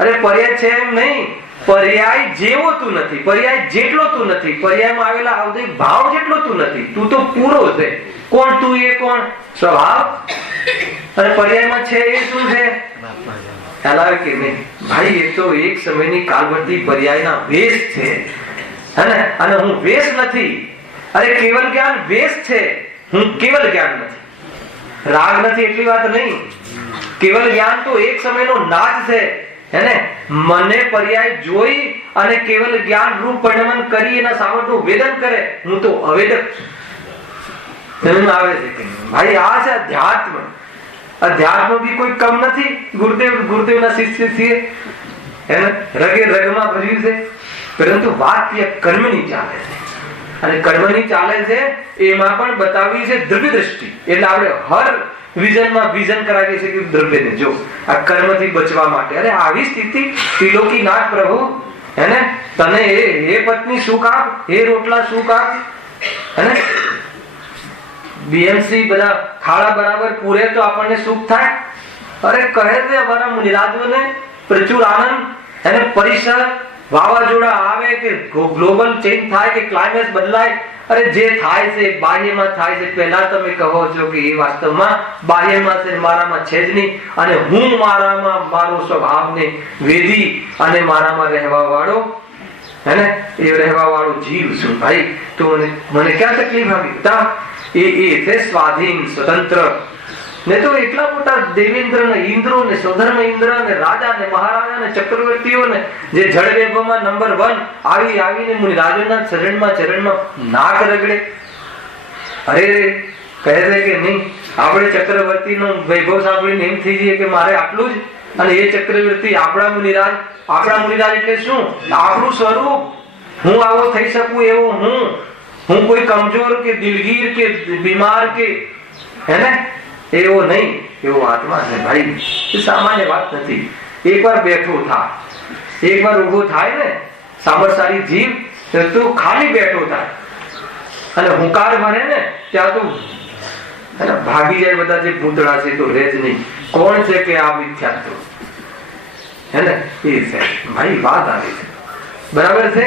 અરે પર્યાય છે એમ નહીં, પર્યાય જેવો તું નથી, પર્યાય જેટલો તું નથી, પર્યાયમાં આવેલા અવધિક ભાવ જેટલો તું નથી. તું તો પૂરો છે. કોણ તું? એ કોણ? સ્વભાવ. અને પર્યાયમાં છે એ શું છે? ખ્યાલ આવે કે નહીં ભાઈ? એ તો એક સમયની કાલવર્તી પર્યાયના વેશ છે, હે ને? અને હું વેશ નથી. અરે કેવલ જ્ઞાન વેશ છે, હું કેવલ જ્ઞાન નથી. રાગ નથી એટલી વાત નહીં. કેવલ જ્ઞાન તો એક સમયનો નાચ છે, હે ને? મને પર્યાય જોઈ અને કેવલ જ્ઞાન રૂપ પરિણમન કરી એના સામર્થ્યનું વેદન કરે, હું તો અવેદક છું. સમજમાં આવે છે કે ભાઈ? આ છે અધ્યાત્મ. અધ્યાત્મ બી કોઈ કમ નથી. ગુરુદેવના શિષ્ય છીએ, હે ને? રગે રગમાં ભર્યું છે. પરંતુ વાત કર્મની ચાલે છે, અને કર્મની ચાલે છે એમાં પણ બતાવી છે દ્રવ્ય દ્રષ્ટિ. એટલે આપણે હર વિઝનમાં વિઝન કરાવીએ છીએ કે દ્રવ્યને જો આ કર્મથી બચવા માટે. અરે આવી સ્થિતિ, ત્રિલોકી નાથ પ્રભુ, હે ને, તને હે પત્ની સુખ આપ, હે રોટલા સુખ આપ, હે ને? બીએમસી બધા ખાડા બરાબર પૂરે તો આપણને સુખ થાય. અરે કહે છે અમારા મુનિરાજોને પ્રચુર આનંદ, એને પરિસર વાવાઝોડા આવે કે ગ્લોબલ ચેન્જ થાય કે ક્લાઇમેટ બદલાય, અરે જે થાય છે બાહ્યમાં થાય છે. પહેલા તમે કહો છો કે એ વાસ્તવમાં બાહ્યમાં છે, મારામાં છે જ નહીં. અને હું મારામાં મારો સ્વભાવને વેદી અને મારામાં રહેવા વાળો, હે ને, એ રહેવા વાળો જીવ છું ભાઈ. તો મને ક્યાં તકલીફ આવી? એ છે સ્વાધીન, સ્વતંત્ર. ને તો એટલા મોટા દેવેન્દ્ર ને ઇન્દ્રો ને સ્વધર્મ ઇન્દ્ર ને રાજા ને મહારાજા ને ચક્રવર્તીઓ ને જે જળ વૈભવમાં નંબર 1 આવીને મુનિરાજોના ચરણમાં નાક રગડે. અરે કહે છે કે નહીં, આપણે ચક્રવર્તીનો વૈભવ સાંભળીને એમ થઈ જઈએ કે મારે આટલું જ. અને એ ચક્રવર્તી આપણા મુનિરાજ એટલે શું? આપણું સ્વરૂપ. હું આવો થઈ શકું એવો હું કોઈ કમજોર કે દિલગીર કે બીમાર કે હે ને એવો નહીં, એવો આત્મા છે ભાઈ. એ સામાન્ય વાત નથી. એકવાર બેઠો થા, એકવાર ઉભો થાય ને સામરસારી જીવ, તું ખાલી બેઠો થાય અને હુંકાર ભરે ને ત્યાં તું ભાગી જાય બધા જે ભૂતળા છે તો રહે જ નહીં. કોણ છે કે આ મિથ્યાત્વ હે ને એ છે ભાઈ. વાત આવી છે બરાબર છે.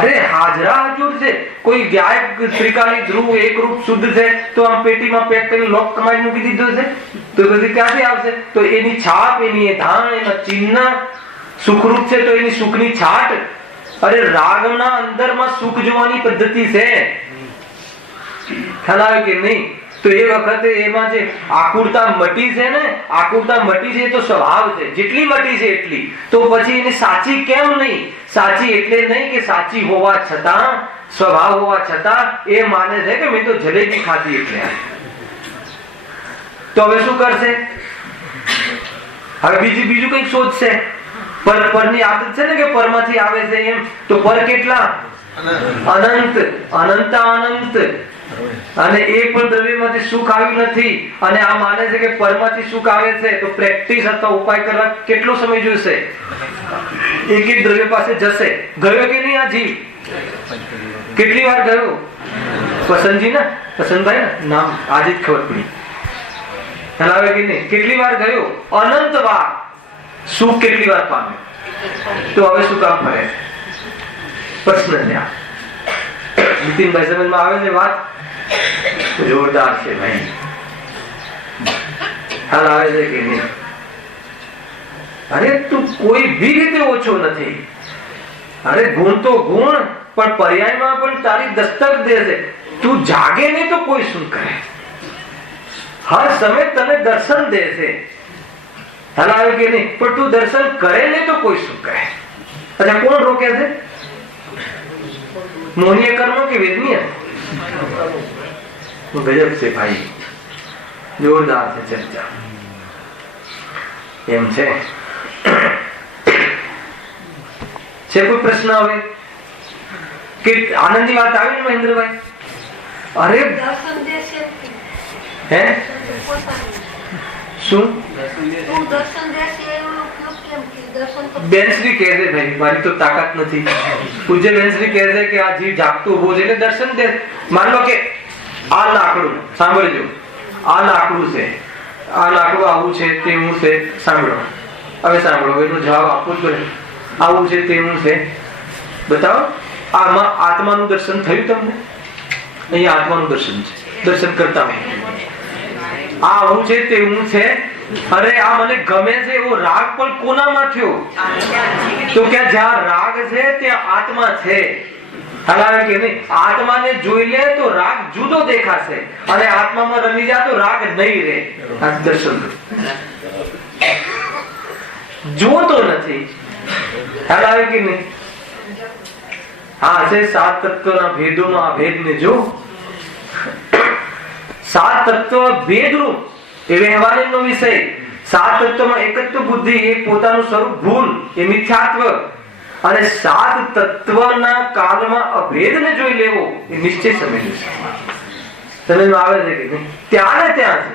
અરે હાજરા હજુર છે. કોઈ ગાયબ ત્રિકાલી ધ્રુવ એકરૂપ શુદ્ધ છે તો આમ પેટીમાં પેક કરી લોક કમાઈ મૂકી દીધો છે તો બધી ક્યાંથી આવશે? તો એની છાપ, એની એ ધાણ, એના ચિહ્ન સુખરૂપ છે તો એની સુખની છાટ. અરે રાગના અંદરમાં સુખ જોવાની પદ્ધતિ છે, ખ્યાલ આવે કે નહીં? તો એ વખતે એમાં જે આકુરતા મટી છે ને, આકુરતા મટી છે તો સ્વભાવ છે, જેટલી મટી છે એટલી. તો પછી એને સાચી કેમ નહીં? સાચી એટલે નહીં કે સાચી હોવા છતાં, સ્વભાવ હોવા છતાં એ માને છે કે મેં તો જલેબી ખાધી એટલે. તો હવે શું કરશે? હવે બીજું કંઈક શોધશે. પરની આદત છે ને કે પરમાંથી આવે છે એમ. તો પર કેટલા? અનંત, અનંત. અને એક પણ દ્રવ્યમાંથી સુખ આવ્યું નથી અને આ માને છે કે પરમાંથી સુખ આવે છે. તો પ્રેક્ટિસ અથવા ઉપાય કરવા કેટલો સમય જોઈશે? એક દ્રવ્ય પાસે જશે. ગયો કે નહીં આ જીવ? કેટલી વાર ગયો? પસંદજી ને, પસંદભાઈ ને નામ આજે જ ખબર પડી. ખ્યાલ આવે કે નહીં? કેટલી વાર ગયો? અનંત વાર. સુખ કેટલી વાર પામે? તો હવે શું કામ ફરે? પ્રશ્ન છે આ. નીતિનભાઈ સમજમાં આવે છે વાત? જોરદાર છે ભાઈ. ખ્યાલ આવે છે કે નહીં? અરે તું કોઈ બી રીતે ઓછો નથી. અરે ગુણ તો ગુણ, પણ પર્યાયમાં પણ તારી દસ્તક દે છે. તું જાગે નહીં તો કોઈ શું કરે? હર સમય તને દર્શન દે છે. ખ્યાલ આવે કે નહીં? પણ તું દર્શન કરે નહીં તો કોઈ શું કરે? અચ્છા, કોણ રોકે છે? મોહનીય કર્મ કે વેદનીય? ગજબ છે ભાઈ, જોરદાર છે ચર્ચા. એમ છે. કોઈ પ્રશ્ન હવે કે આનંદની વાત આવી ને મહેન્દ્રભાઈ? અરે હે શું બેનશ્રી કહે છે ભાઈ, મારી તો તાકાત નથી. પૂજ્ય બેનશ્રી કહે છે કે આ જીવ જાગતો ઉભો છે એટલે દર્શન દે. માન લો કે આ લાકડું, સાંભળજો, આ લાકડું છે, આ લાકડું આવું છે તેવું છે. સાંભળો, હવે સાંભળો, એનો જવાબ આપવો જ પડે. આવું છે તેવું છે, બતાવો. આમાં આત્માનું દર્શન થયું તમને? અહીંયા આત્માનું દર્શન છે, દર્શન કરતા હોય. આ આવું છે તેવું છે. અરે આ મને ગમે છે એવો રાગ પણ કોનામાં થયો? તો કે જ્યાં રાગ છે ત્યાં આત્મા છે. હાલાવે કે નહીં? આત્માને જોઈ લે તો રાગ જુદો દેખાશે અને આત્મામાં રમી જાય તો રાગ નહીં રહે. આ દર્શન જોતો નથી. હાલાવે કે નહીં? હા છે. સાત તત્વના ભેદોમાં આ ભેદને જો. સાત તત્વ ભેદરૂપ એ વ્યવહારનો વિષય. સાત તત્વમાં એકત્વ બુદ્ધિ, એક પોતાનું સ્વરૂપ ભૂલ, એ મિથ્યાત્વ. અને સાત તત્વના કાલમાં અભેદને જોઈ લેવો એ નિશ્ચય સમજવું. સમજમાં આવે છે કે નહીં? ત્યાં ને ત્યાં છે.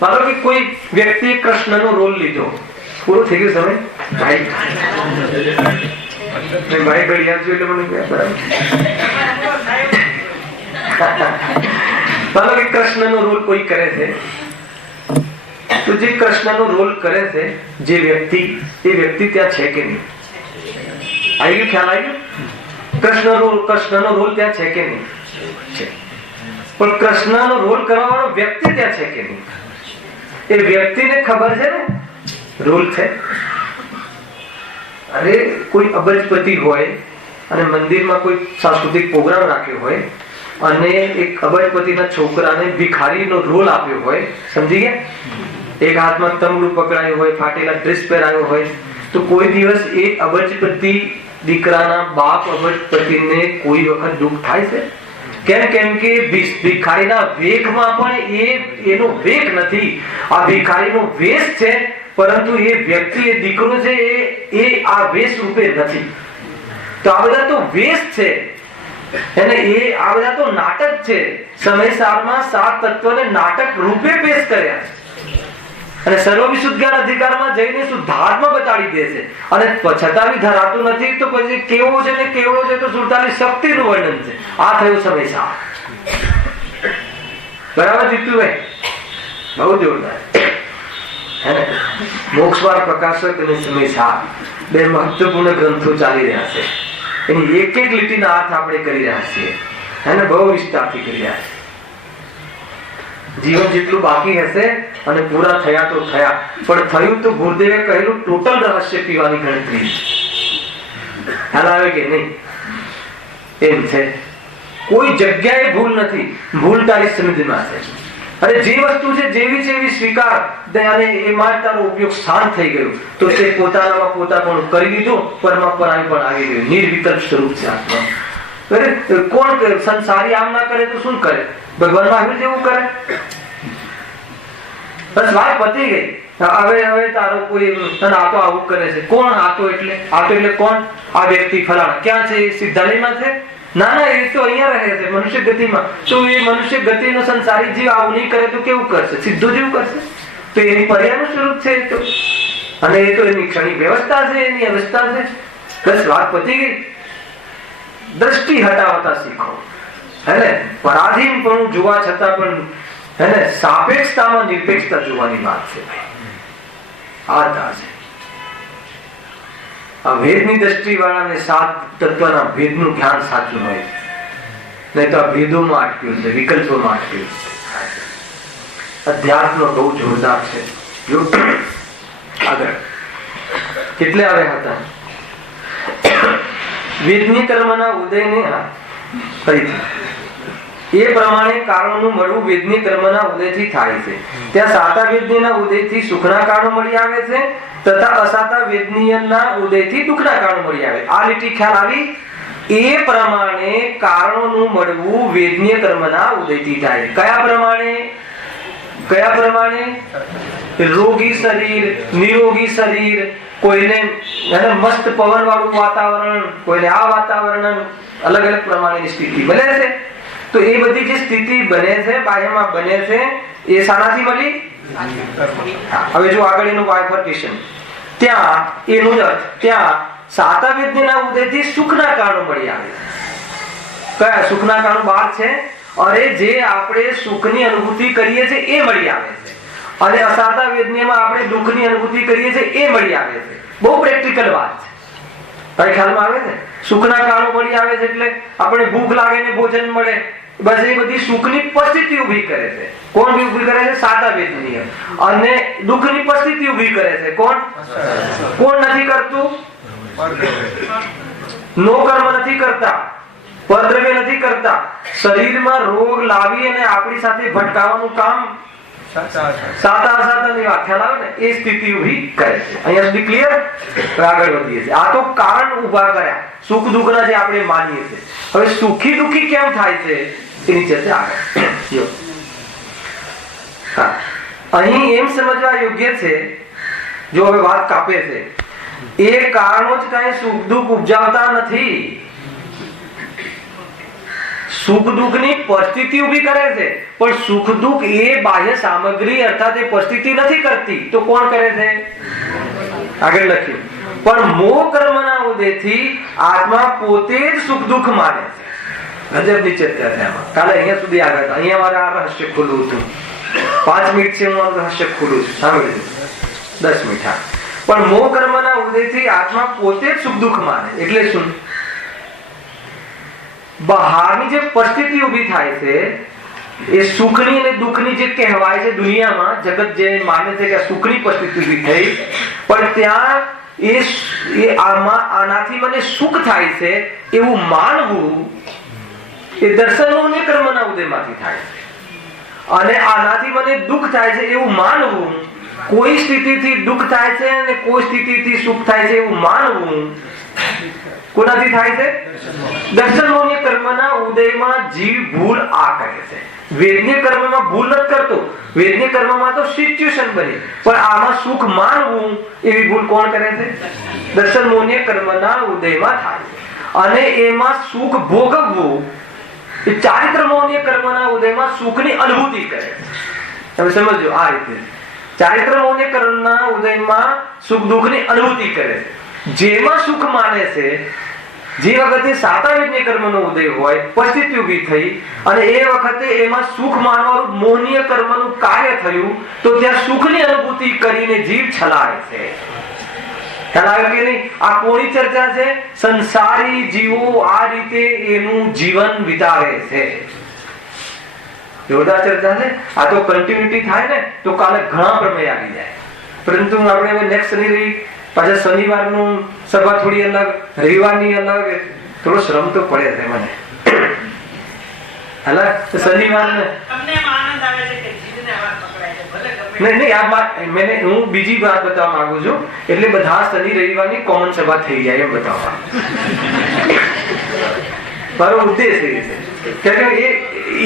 માનો કે કોઈ વ્યક્તિએ કૃષ્ણનો રોલ લીધો, પૂરો થઈ ગયો સમય. ભાઈ ઘડિયાળ જોઈ એટલે મને બરાબર. માનો કે કૃષ્ણનો રોલ કોઈ કરે છે, તો જે કૃષ્ણનો રોલ કરે છે જે વ્યક્તિ, એ વ્યક્તિ ત્યાં છે કે નહીં? આવી ગયું? ખ્યાલ આવી ગયો? કૃષ્ણનો રોલ ત્યાં છે કે નહીં? છે. પણ કૃષ્ણનો રોલ કરવા વાળો વ્યક્તિ ત્યાં છે કે નહીં? એ વ્યક્તિને ખબર છે ને રોલ છે. અરે કોઈ અબજપતિ હોય અને મંદિરમાં કોઈ સાંસ્કૃતિક પ્રોગ્રામ રાખ્યો હોય અને એક અબજપતિના છોકરાને ભિખારીનો રોલ આપ્યો હોય, સમજી ગયા? એક હાથમાં તંબુરું પકડાયું હોય, ફાટેલા ડ્રેસ પહેરાયો હોય, તો કોઈ દિવસ એ અબજપતિ દીકરાના બાપ અબજપતિને કોઈ વખત દુઃખ થાય છે? કેમ કે ભિખારીના વેગમાં પણ એનો વેગ નથી. આ ભિખારીનો વેશ છે, પરંતુ એ વ્યક્તિ, એ દીકરો છે, એ આ વેશ રૂપે નથી. તો આ બધા તો વેશ છે, અને એ આ બધા તો નાટક છે. સમયસારમાં 7 તત્વને નાટક રૂપે પેશ કર્યા છે, અને સર્વવિશુદ્ધ જ્ઞાન અધિકારમાં જઈને શુદ્ધાત્મા બતાડી દે છે. અને છતાં બી ધરાતું નથી, તો પછી કેવો છે ને કેવો છે તો 47 શક્તિનું વર્ણન છે. આ થયું સમયસાર. બરાબર જીતુભાઈ? બહુ જોરદાર હે ને? મોક્ષમાર્ગ પ્રકાશક અને સમયસાર બે મહત્વપૂર્ણ ગ્રંથો ચાલી રહ્યા છે. એની એક એક લીટીના અર્થ આપણે કરી રહ્યા છીએ, એને બહુ વિસ્તારથી કરી રહ્યા છે. જીવન જેટલું બાકી હશે અને પૂરા થયા તો થયા, પણ થયું તો ગુરુદેવે કહેલું ટોટલ રહસ્ય પીવાની ગણતરી. ખ્યાલ આવે કે નહીં? એમ છે, કોઈ જગ્યાએ ભૂલ નથી. ભૂલ તારી સમજમાં છે. અને જે વસ્તુ છે જેવી છે એવી સ્વીકાર, અને એમાં તારો ઉપયોગ શાંત થઈ ગયો, તો તે પોતાનામાં પોતાપણું કરી દીધું, પરમાત્માની પણ આવી ગયું. નિર્વિકલ્પ સ્વરૂપ છે આત્મા. કોણ સંસારી આમ ના કરે તો શું કરે? ભગવાન મહાવીર જેવું કરે. બસ વાત પતી ગઈ. હવે તારો કોઈ તને આ તો આવું કરે છે. કોણ આ તો એટલે કોણ? આ વ્યક્તિ ફલાણા ક્યાં છે? સિદ્ધાલયમાં છે? ના ના, એ તો અહીંયા રહે છે મનુષ્ય ગતિમાં. તો એ મનુષ્ય ગતિનો સંસારી જીવ આવું નહીં કરે તો કેવું કરશે? સીધો જીવ કરશે. તો એની પર્યાયનું સ્વરૂપ છે તો, અને એ તો એની ક્ષણિક વ્યવસ્થા છે, એની અવસ્થા છે. બસ વાત પતી ગઈ. દ્રષ્ટિ હટાવતા શીખો, હેને? પરાધીનપણું જોવા છતાં પણ હેને સાપેક્ષતામાં નિરપેક્ષતા જોવાની વાત છે. આ છે આ ભેદની દ્રષ્ટિ વાળાને 7 તત્વના ભેદનું જ્ઞાન સાચું હોય, નહીં તો આ ભેદોમાં અટક્યું છે, વિકલ્પોમાં અટક્યું છે. અધ્યાત્મ બહુ જોરદાર છે. આગળ કેટલે આવ્યા હતા? વેદની કર્મના ઉદયને ફરીથી એ પ્રમાણે કારણોનું મળવું વેદની કર્મના ઉદયથી થાય છે. ત્યાં સાતા વેદનીના ઉદયથી સુખના કારણો મળી આવે છે, તથા અસાતા વેદનીયના ઉદયથી દુઃખના કારણો મળી આવે. આ લીટી ખ્યાલ આવી? એ પ્રમાણે કારણોનું મળવું વેદનીય કર્મના ઉદયથી થાય. કયા પ્રમાણે? રોગી શરીર, નિરોગી શરીર, કોઈને મસ્ત પવન વાળું વાતાવરણ, કોઈને આ વાતાવરણ, અલગ અલગ પ્રમાણેની સ્થિતિ બને છે. તો એ બધી જે સ્થિતિ બને છે, બાહ્યમાં બને છે, એ શાનાથી મળી? હવે જો આગળ એનું બાયફર્કેશન, ત્યાં એનું અર્થ, ત્યાં સાતા વેદનીના ઉદયથી સુખના કારણો મળી આવે. કયા સુખના કારણો? 12 છે. અરે જે આપણે સુખની અનુભૂતિ કરીએ છીએ એ મળી આવે છે, અને અસાતા વેદનીમાં આપણે દુઃખની અનુભૂતિ કરીએ છીએ એ મળી આવે છે. બહુ પ્રેક્ટિકલ વાત છે. કઈ ખ્યાલમાં આવે છે? સુખના કારણો મળી આવે છે એટલે આપણે ભૂખ લાગે ને ભોજન મળે, બસ એ બધી સુખની પરિસ્થિતિ ઊભી કરે છે. કોણ ઊભી કરે છે? સાતા વેદની. અને દુઃખની પરિસ્થિતિ ઊભી કરે છે કોણ? કોણ નથી કરતું? નો કર્મ નથી કરતા, પરદ્રવ્ય નથી કરતા. શરીરમાં રોગ લાવી અને આપણી સાથે ભટકાવાનું કામ સાતા અસાતાની વ્યાખ્યા આવે ને એ સ્થિતિ ઊભી કરે છે. અહીંયા સુધી ક્લિયર? આગળ વધીએ છીએ. આ તો કારણ ઊભા કર્યા સુખ દુઃખના જે આપણે માનીએ છીએ. હવે સુખી દુઃખી કેમ થાય છે એની ચર્ચા આગળ. અહીં એમ સમજવા યોગ્ય છે, જો હવે વાત કાપે છે, એ કારણો જ કઈ સુખ દુઃખ ઉપજાવતા નથી. સુખ દુઃખની પરિસ્થિતિ ઊભી કરે છે, પણ સુખ દુઃખ એ બાહ્ય સામગ્રી અર્થાત એ પરિસ્થિતિ નથી કરતી. તો કોણ કરે છે? આગળ લખ્યું. પણ મોહ કર્મના ઉદયથી આત્મા પોતે જ સુખ દુઃખ માને છે. ગજબની ચર્ચા છે આમાં. કાલે અહીંયા સુધી આગળ, અહીંયા મારે આ રહસ્ય ખુલ્લું હતું. 5 મિનિટ છે હું આ રહસ્ય ખુલ્લું છું, સાંભળી 10 મિનિટ. પણ મોહ કર્મના ઉદયથી આત્મા પોતે જ સુખ દુઃખ માને. એટલે શું? બહારની જે પરિસ્થિતિ ઊભી થાય છે એ સુખની અને દુઃખની જે કહેવાય છે દુનિયામાં, જગત જે માને છે કે સુખની પરિસ્થિતિ ઊભી થઈ, પણ ત્યાં આનાથી મને સુખ થાય છે એવું માનવું એ દર્શનોને કર્મના ઉદયમાંથી થાય છે. અને આનાથી મને દુઃખ થાય છે એવું માનવું, કોઈ સ્થિતિથી દુઃખ થાય છે અને કોઈ સ્થિતિથી સુખ થાય છે એવું માનવું કોનાથી થાય છે? દર્શનોને કર્મના ઉદયમાં જીવ ભૂલ આ કરે છે. વેદનીય કર્મમાં ભૂલ નથી કરતો. વેદનીય કર્મમાં તો સિચ્યુએશન બની, પણ આમાં સુખ માનવું એવી ભૂલ કોણ કરે છે? દર્શનોને કર્મના ઉદયમાં થાય. અને એમાં સુખ ભોગવવું, એ ચારિત્ર મોહનીય કર્મના ઉદયમાં સુખની અનુભૂતિ કરે. તમે સમજો આ રીતે ચારિત્ર મોહનીય કર્મના ઉદયમાં સુખ દુઃખની અનુભૂતિ કરે. જેમાં સુખ માને છે, જે વખતે સાતાવિજ્ઞ કર્મનો ઉદય હોય, પરિસ્થિતિ ઉભી થઈ અને એ વખતે એમાં સુખ માનવાનું મોહનીય કર્મનું કાર્ય થયું, તો ત્યાં સુખની અનુભૂતિ કરીને જીવ છલાય છે. ખ્યાલ આવ્યો કે નહીં? આ કોની ચર્ચા છે? સંસારી જીવો આ રીતે એનું જીવન વિતાવે છે. જોરદાર ચર્ચા છે. આ તો કન્ટિન્યુટી થાય ને તો કાલે ઘણા પ્રમેય આવી જાય. પરંતુ આપણે હવે નેક્સ્ટ શનિ પાછા શનિવારનું સભા થોડી અલગ, રવિવારની અલગ, થોડો શ્રમ તો પડે છે મને. હાલા શનિવાર તમને એમ આનંદ આવે છે કે જીભને અવાજ પકડાય છે, ભલે ગમે નહીં હું બીજી વાત બતાવવા માંગુ છું. એટલે બધા શનિ રવિવારની કોમન સભા થઈ જાય એમ બતાવવા મારો ઉદ્દેશ એ છે.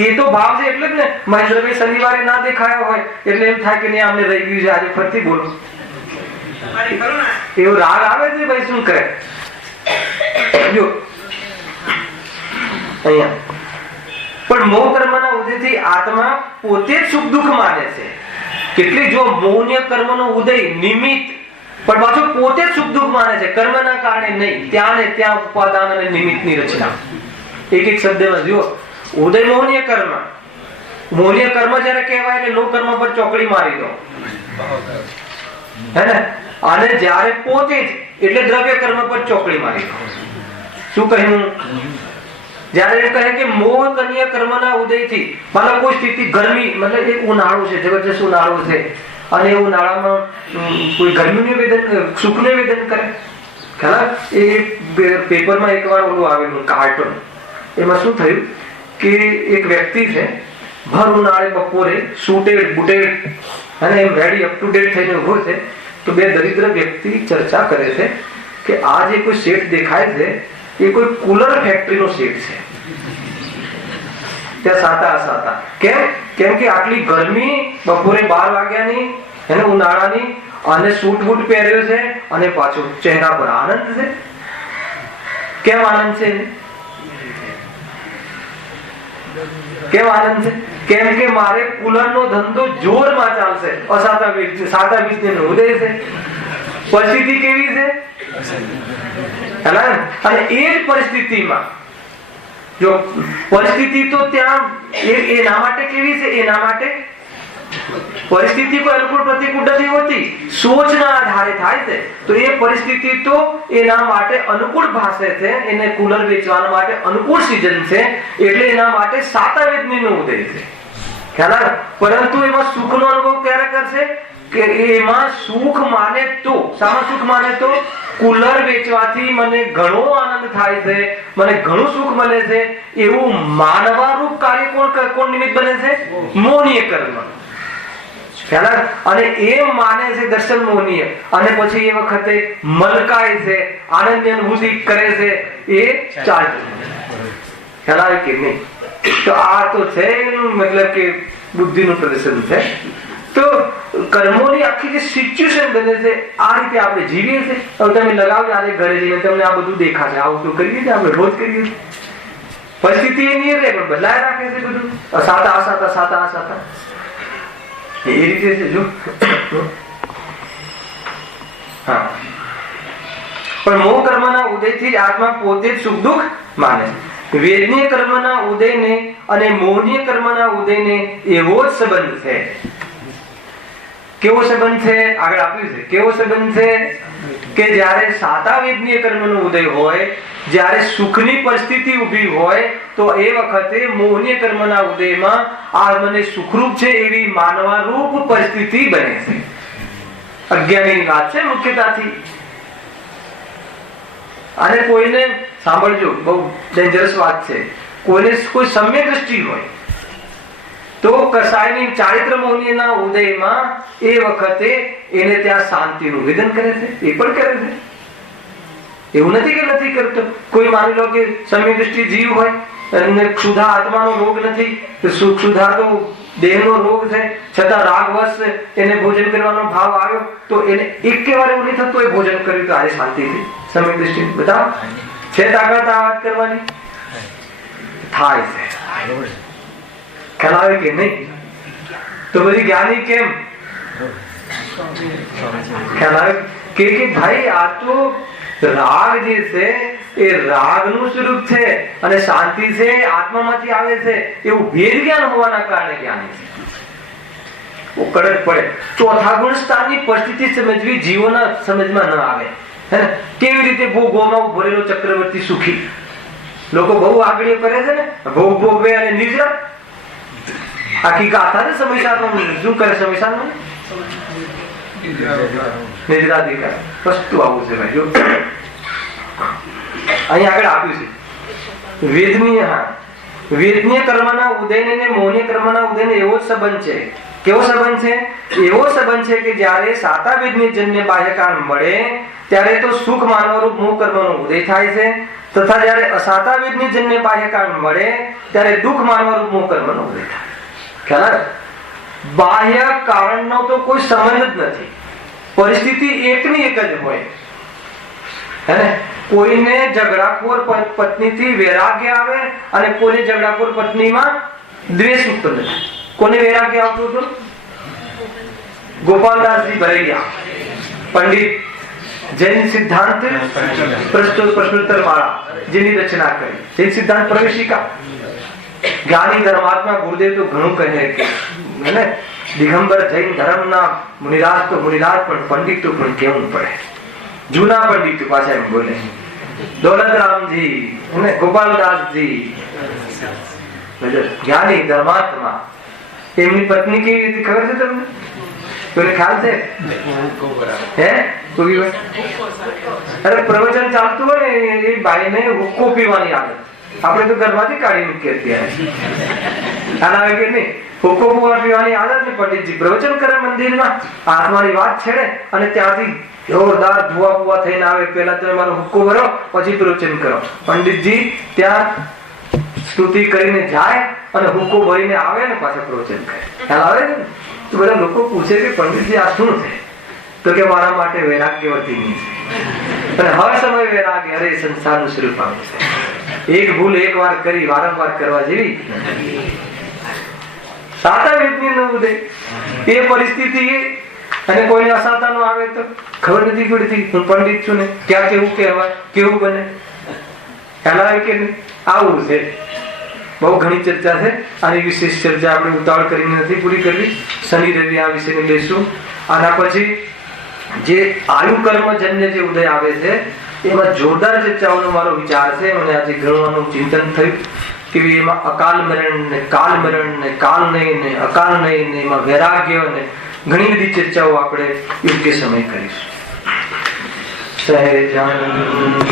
એ તો ભાવ છે એટલે જ ને. મહેન્દ્રભાઈ શનિવારે ના દેખાયા હોય એટલે એમ થાય કે નહીં અમને રહી ગયું છે, આજે ફરતી બોલો. તમારી કરુણા એવો રાગ આવે છે ભાઈ, શું કરે? જો અહીંયા પણ મોહ કર્મના ઉદયથી આત્મા પોતે જ સુખ દુઃખ માને છે. કેટલી જો મોહનીય કર્મનો ઉદય નિમિત્ત, પણ પાછો પોતે જ સુખ દુઃખ માને છે, કર્મના કારણે નહીં. ત્યાં ને ત્યાં ઉપાદાન અને નિમિત્તની રચના. એક એક શબ્દમાં જો ઉદય મોહનીય કર્મ. મોહનીય કર્મ જ્યારે કહેવાય એટલે નો કર્મ પર ચોકડી મારી દો, હે ને? અને જ્યારે પોતે જ એટલે દ્રવ્ય કર્મ પર ચોકડી મારી દો. શું કહ્યું? જ્યારે એ કહે કે મોહ કન્યા કર્મના ઉદયથી માનો કોઈ સ્થિતિ ગરમી, મતલબ એક ઉનાળો છે, જબરજસ્ત ઉનાળો છે, અને એ ઉનાળામાં કોઈ ગરમીનું વેદન, સુખનું વેદન કરે. ખરા એ પેપરમાં એકવાર ઓલું આવેલું કાર્ટૂન. એમાં શું થયું કે એક વ્યક્તિ છે ભર ઉનાળે બપોરે સૂટેડ બુટેડ અને એમ રેડી અપ ટુ ડેટ થઈને ઉભો છે. તો બે દરિદ્ર વ્યક્તિ ચર્ચા કરે છે કે આ જે કોઈ શેઠ દેખાય છે એ કોઈ કુલર ફેક્ટરીનો શેઠ છે. ત્યાં સાતા કેમ કે આટલી ગરમી બપોરે 12 વાગ્યાની એને ઉનાળાની, અને સૂટ બૂટ પહેર્યો છે અને પાછો ચહેરા પર આનંદ છે. કેમ આનંદ છે? કેમ આનંદ છે? કેમ કે મારે કુલરનો ધંધો જોરમાં ચાલશે. સાતા બીજનો ઉદય છે. પરિસ્થિતિ કેવી છે? અને એ જ પરિસ્થિતિમાં જો પરિસ્થિતિ તો ત્યાં એના માટે કેવી છે? એના માટે પરિસ્થિતિ કોઈ અનુકૂળ પ્રતિકૂળ નથી હોતી, સોચના આધારે થાય છે. તો એ પરિસ્થિતિ તો એના માટે અનુકૂળ ભાષે છે, એને કુલર વેચવા માટે અનુકૂળ સિઝન છે, એટલે એના માટે સાતાવેદનીનો ઉદય છે. ખ્યાલ? પરંતુ એમાં સુખનો અનુભવ ક્યારે કરશે? કે એમાં સુખ માને તો, શામાં સુખ માને તો? કુલર વેચવાથી મને ઘણો આનંદ થાય છે, મને ઘણું સુખ મળે છે, એવું માનવા રૂપ કાર્ય કોણ નિમિત્ત બને છે? મોહનીય કર્મ. ખ્યાલ? અને એ માને છે દર્શન મોહનીય, અને પછી એ વખતે મલકાય છે, આનંદની અનુભૂતિ કરે છે. એ ચાર્જ ખ્યાલ આવે કે નહીં? તો આ તો છે મતલબ કે બુદ્ધિનું પ્રદર્શન છે. તો કર્મોની આખી જે સિચ્યુએશન બને છે આ રીતે આપણે જીવીએ છીએ. હવે તમે લગાવજો આજે ઘરે જઈને તમને આ બધું દેખાશે. આવું તો કરીએ છીએ આપણે, રોજ કરીએ છીએ. પરિસ્થિતિ એ નહીં રહે પણ બદલાય રાખે છે બધું. સાતા એ રીતે છે. જો હા, પણ મોહ કર્મના ઉદયથી જ આત્મા પોતે જ સુખ દુઃખ માને. વેદનીય કર્મના ઉદયને અને મોહનીય કર્મના ઉદયને એવો જ સંબંધ છે. કેવો સંબંધ છે? આગળ આપ્યું છે. કેવો સંબંધ છે? કે જ્યારે સાતા વેદનીય કર્મનો ઉદય હોય, જ્યારે સુખની પરિસ્થિતિ ઊભી હોય, તો એ વખતે મોહનીય કર્મના ઉદયમાં આ મને સુખરૂપ છે એવી માનવા રૂપ પરિસ્થિતિ બને છે. અજ્ઞાનની વાત છે મુખ્યતાથી. અને કોઈને સાંભળજો, બહુ ડેન્જરસ વાત છે. કોઈને કોઈ સમ્યક દ્રષ્ટિ હોય તો કસાયની ચારિત્ર મોહનીયના ઉદયમાં એ વખતે એને ત્યાં શાંતિનું વેદન કરે છે. એ પણ કરે છે, એવું નથી કે નથી કરતો. કોઈ માની લો કે સમ્યક દ્રષ્ટિ જીવ હોય અને ક્ષુધા આત્માનો રોગ નથી, તો ક્ષુધા તો દેહનો રોગ છે, છતાં રાગવશ એને ભોજન કરવાનો ભાવ આવ્યો, તો એને એક વાર એવું નહીં થતું એ ભોજન કર્યું તો આજે શાંતિ થઈ. સમ્યક દ્રષ્ટિ બતાવો. છે તાકાત આ વાત કરવાની? થાય છે. ખ્યાલ આવે કે નહીં? તો બધી જ્ઞાની કેમ ખ્યાલ આવે કે ભાઈ આ તો રાગ જે છે એ રાગનું સ્વરૂપ છે અને શાંતિ છે આત્મામાંથી આવે છે એવું ભેદ જ્ઞાન હોવાના કારણે જ્ઞાની છે. કડક પડે. ચોથા ગુણ સ્થાનની પરિસ્થિતિ સમજવી જીવોના સમજમાં ન આવે. હે ને? કેવી રીતે ભોગોમાં ભરેલો ચક્રવર્તી સુખી. લોકો બહુ આગળીઓ કરે છે ને, ભોગ ભોગવે અને નિજરા. આખી ગાથા ને સમયસારનો શું કરે? સમયસારનો નિજરાધિકાર વસ્તુ આવું છે ભાઈ. જો અહીં આગળ આપ્યું છે વેદનીય કર્મના ઉદયને ને મોહનીય કર્મના ઉદયને એવો જ સંબંધ છે. કેવો સંબંધ છે? એવો સંબંધ છે કે જ્યારે સાતા વેદની જન્ય બાહ્ય કારણ મળે ત્યારે તો સુખ માનવરૂપ મોહ કર્મનો ઉદય થાય છે, તથા જ્યારે અસાતા વેદની જન્ય બાહ્ય કારણ મળે ત્યારે દુઃખ માનવરૂપ મોહ કર્મનો ઉદય થાય. ખ્યાલ આવે? બાહ્ય કારણનો તો કોઈ સંબંધ જ નથી. પરિસ્થિતિ એકની એક જ હોય. હે ને? કોઈને ઝઘડાખોર પત્નીથી વૈરાગ્ય આવે અને કોઈને ઝઘડાખોર પત્નીમાં દ્વેષ ઉત્પન્ન થાય. કોને વૈરાગ્ય આવતું હતું? ગોપાલદાસજી ભરૈયા, પંડિત, જૈન સિદ્ધાંત પ્રશ્નોત્તર માળા જેની રચના કરી. જૈન સિદ્ધાંત પ્રવેશિકા. જ્ઞાની ધર્માત્મા ગુરુદેવ તો ઘણું કહે કે દિગંબર જૈન ધર્મના મુનિરાજ તો મુનિરાજ પણ પંડિત તો પણ કેવું પડે. જૂના પંડિત પાછા એમ બોલે. દોલતરામજી અને ગોપાલદાસજી જ્ઞાની ધર્માત્મા. એમની પત્ની કેવી રીતે ખબર છે તમને? કોઈને ખ્યાલ છે? હે? અરે પ્રવચન ચાલતું હોય ને એ બાઈને હુક્કો પીવાની આદત. આપણે તો ઘરમાંથી કાઢી મૂકીએ અત્યારે. ખ્યાલ આવે કે નહીં? હુક્કો પીવાની આદત ને પંડિતજી પ્રવચન કરે મંદિરમાં, આત્માની વાત છેડે અને ત્યાંથી જોરદાર ધુઆ બુઆ થઈને આવે. પેલા તમે મારો હુક્કો ભરો પછી પ્રવચન કરો. પંડિતજી ત્યાં સ્તુતિ કરીને જાય અને હુક્કો ભરીને આવે ને પાછા પ્રવચન કરે. ખ્યાલ આવે ને? તો બધા લોકો પૂછે કે પંડિતજી આ શું છે? તો કે મારા માટે વૈરાગ્યવતી છે. અને હર સમય વૈરાગ્ય અરે સંસારનું સ્વરૂપ આવે છે. એક ભૂલ એક વાર કરી વારંવાર કરવા જેવી સાતા વેદની નો ઉદય એ પરિસ્થિતિ અને કોઈને અસાતાનો આવે તો ખબર નથી પડતી હું પંડિત છું ને ક્યાં કેવું કહેવાય કેવું બને. ખ્યાલ આવે કે નહીં? આવું છે. બહુ ઘણી ચર્ચા છે. આની વિશેષ ચર્ચા આપણે ઉતાવળ કરીને નથી પૂરી કરવી. શનિ રવિ આ વિષયને લઈશું. આના પછી જે આયુ કર્મ જન્ય જે ઉદય આવે છે એમાં જોરદાર ચર્ચાઓનો મારો વિચાર છે. મને આજે ઘણવાનું ચિંતન થયું કે એમાં અકાલ મરણ ને કાલ મરણ ને કાલ નહીં ને અકાલ નહીં ને એમાં વૈરાગ્ય ને ઘણી બધી ચર્ચાઓ આપણે યોગ્ય સમય કરીશું. સહેજાનંદ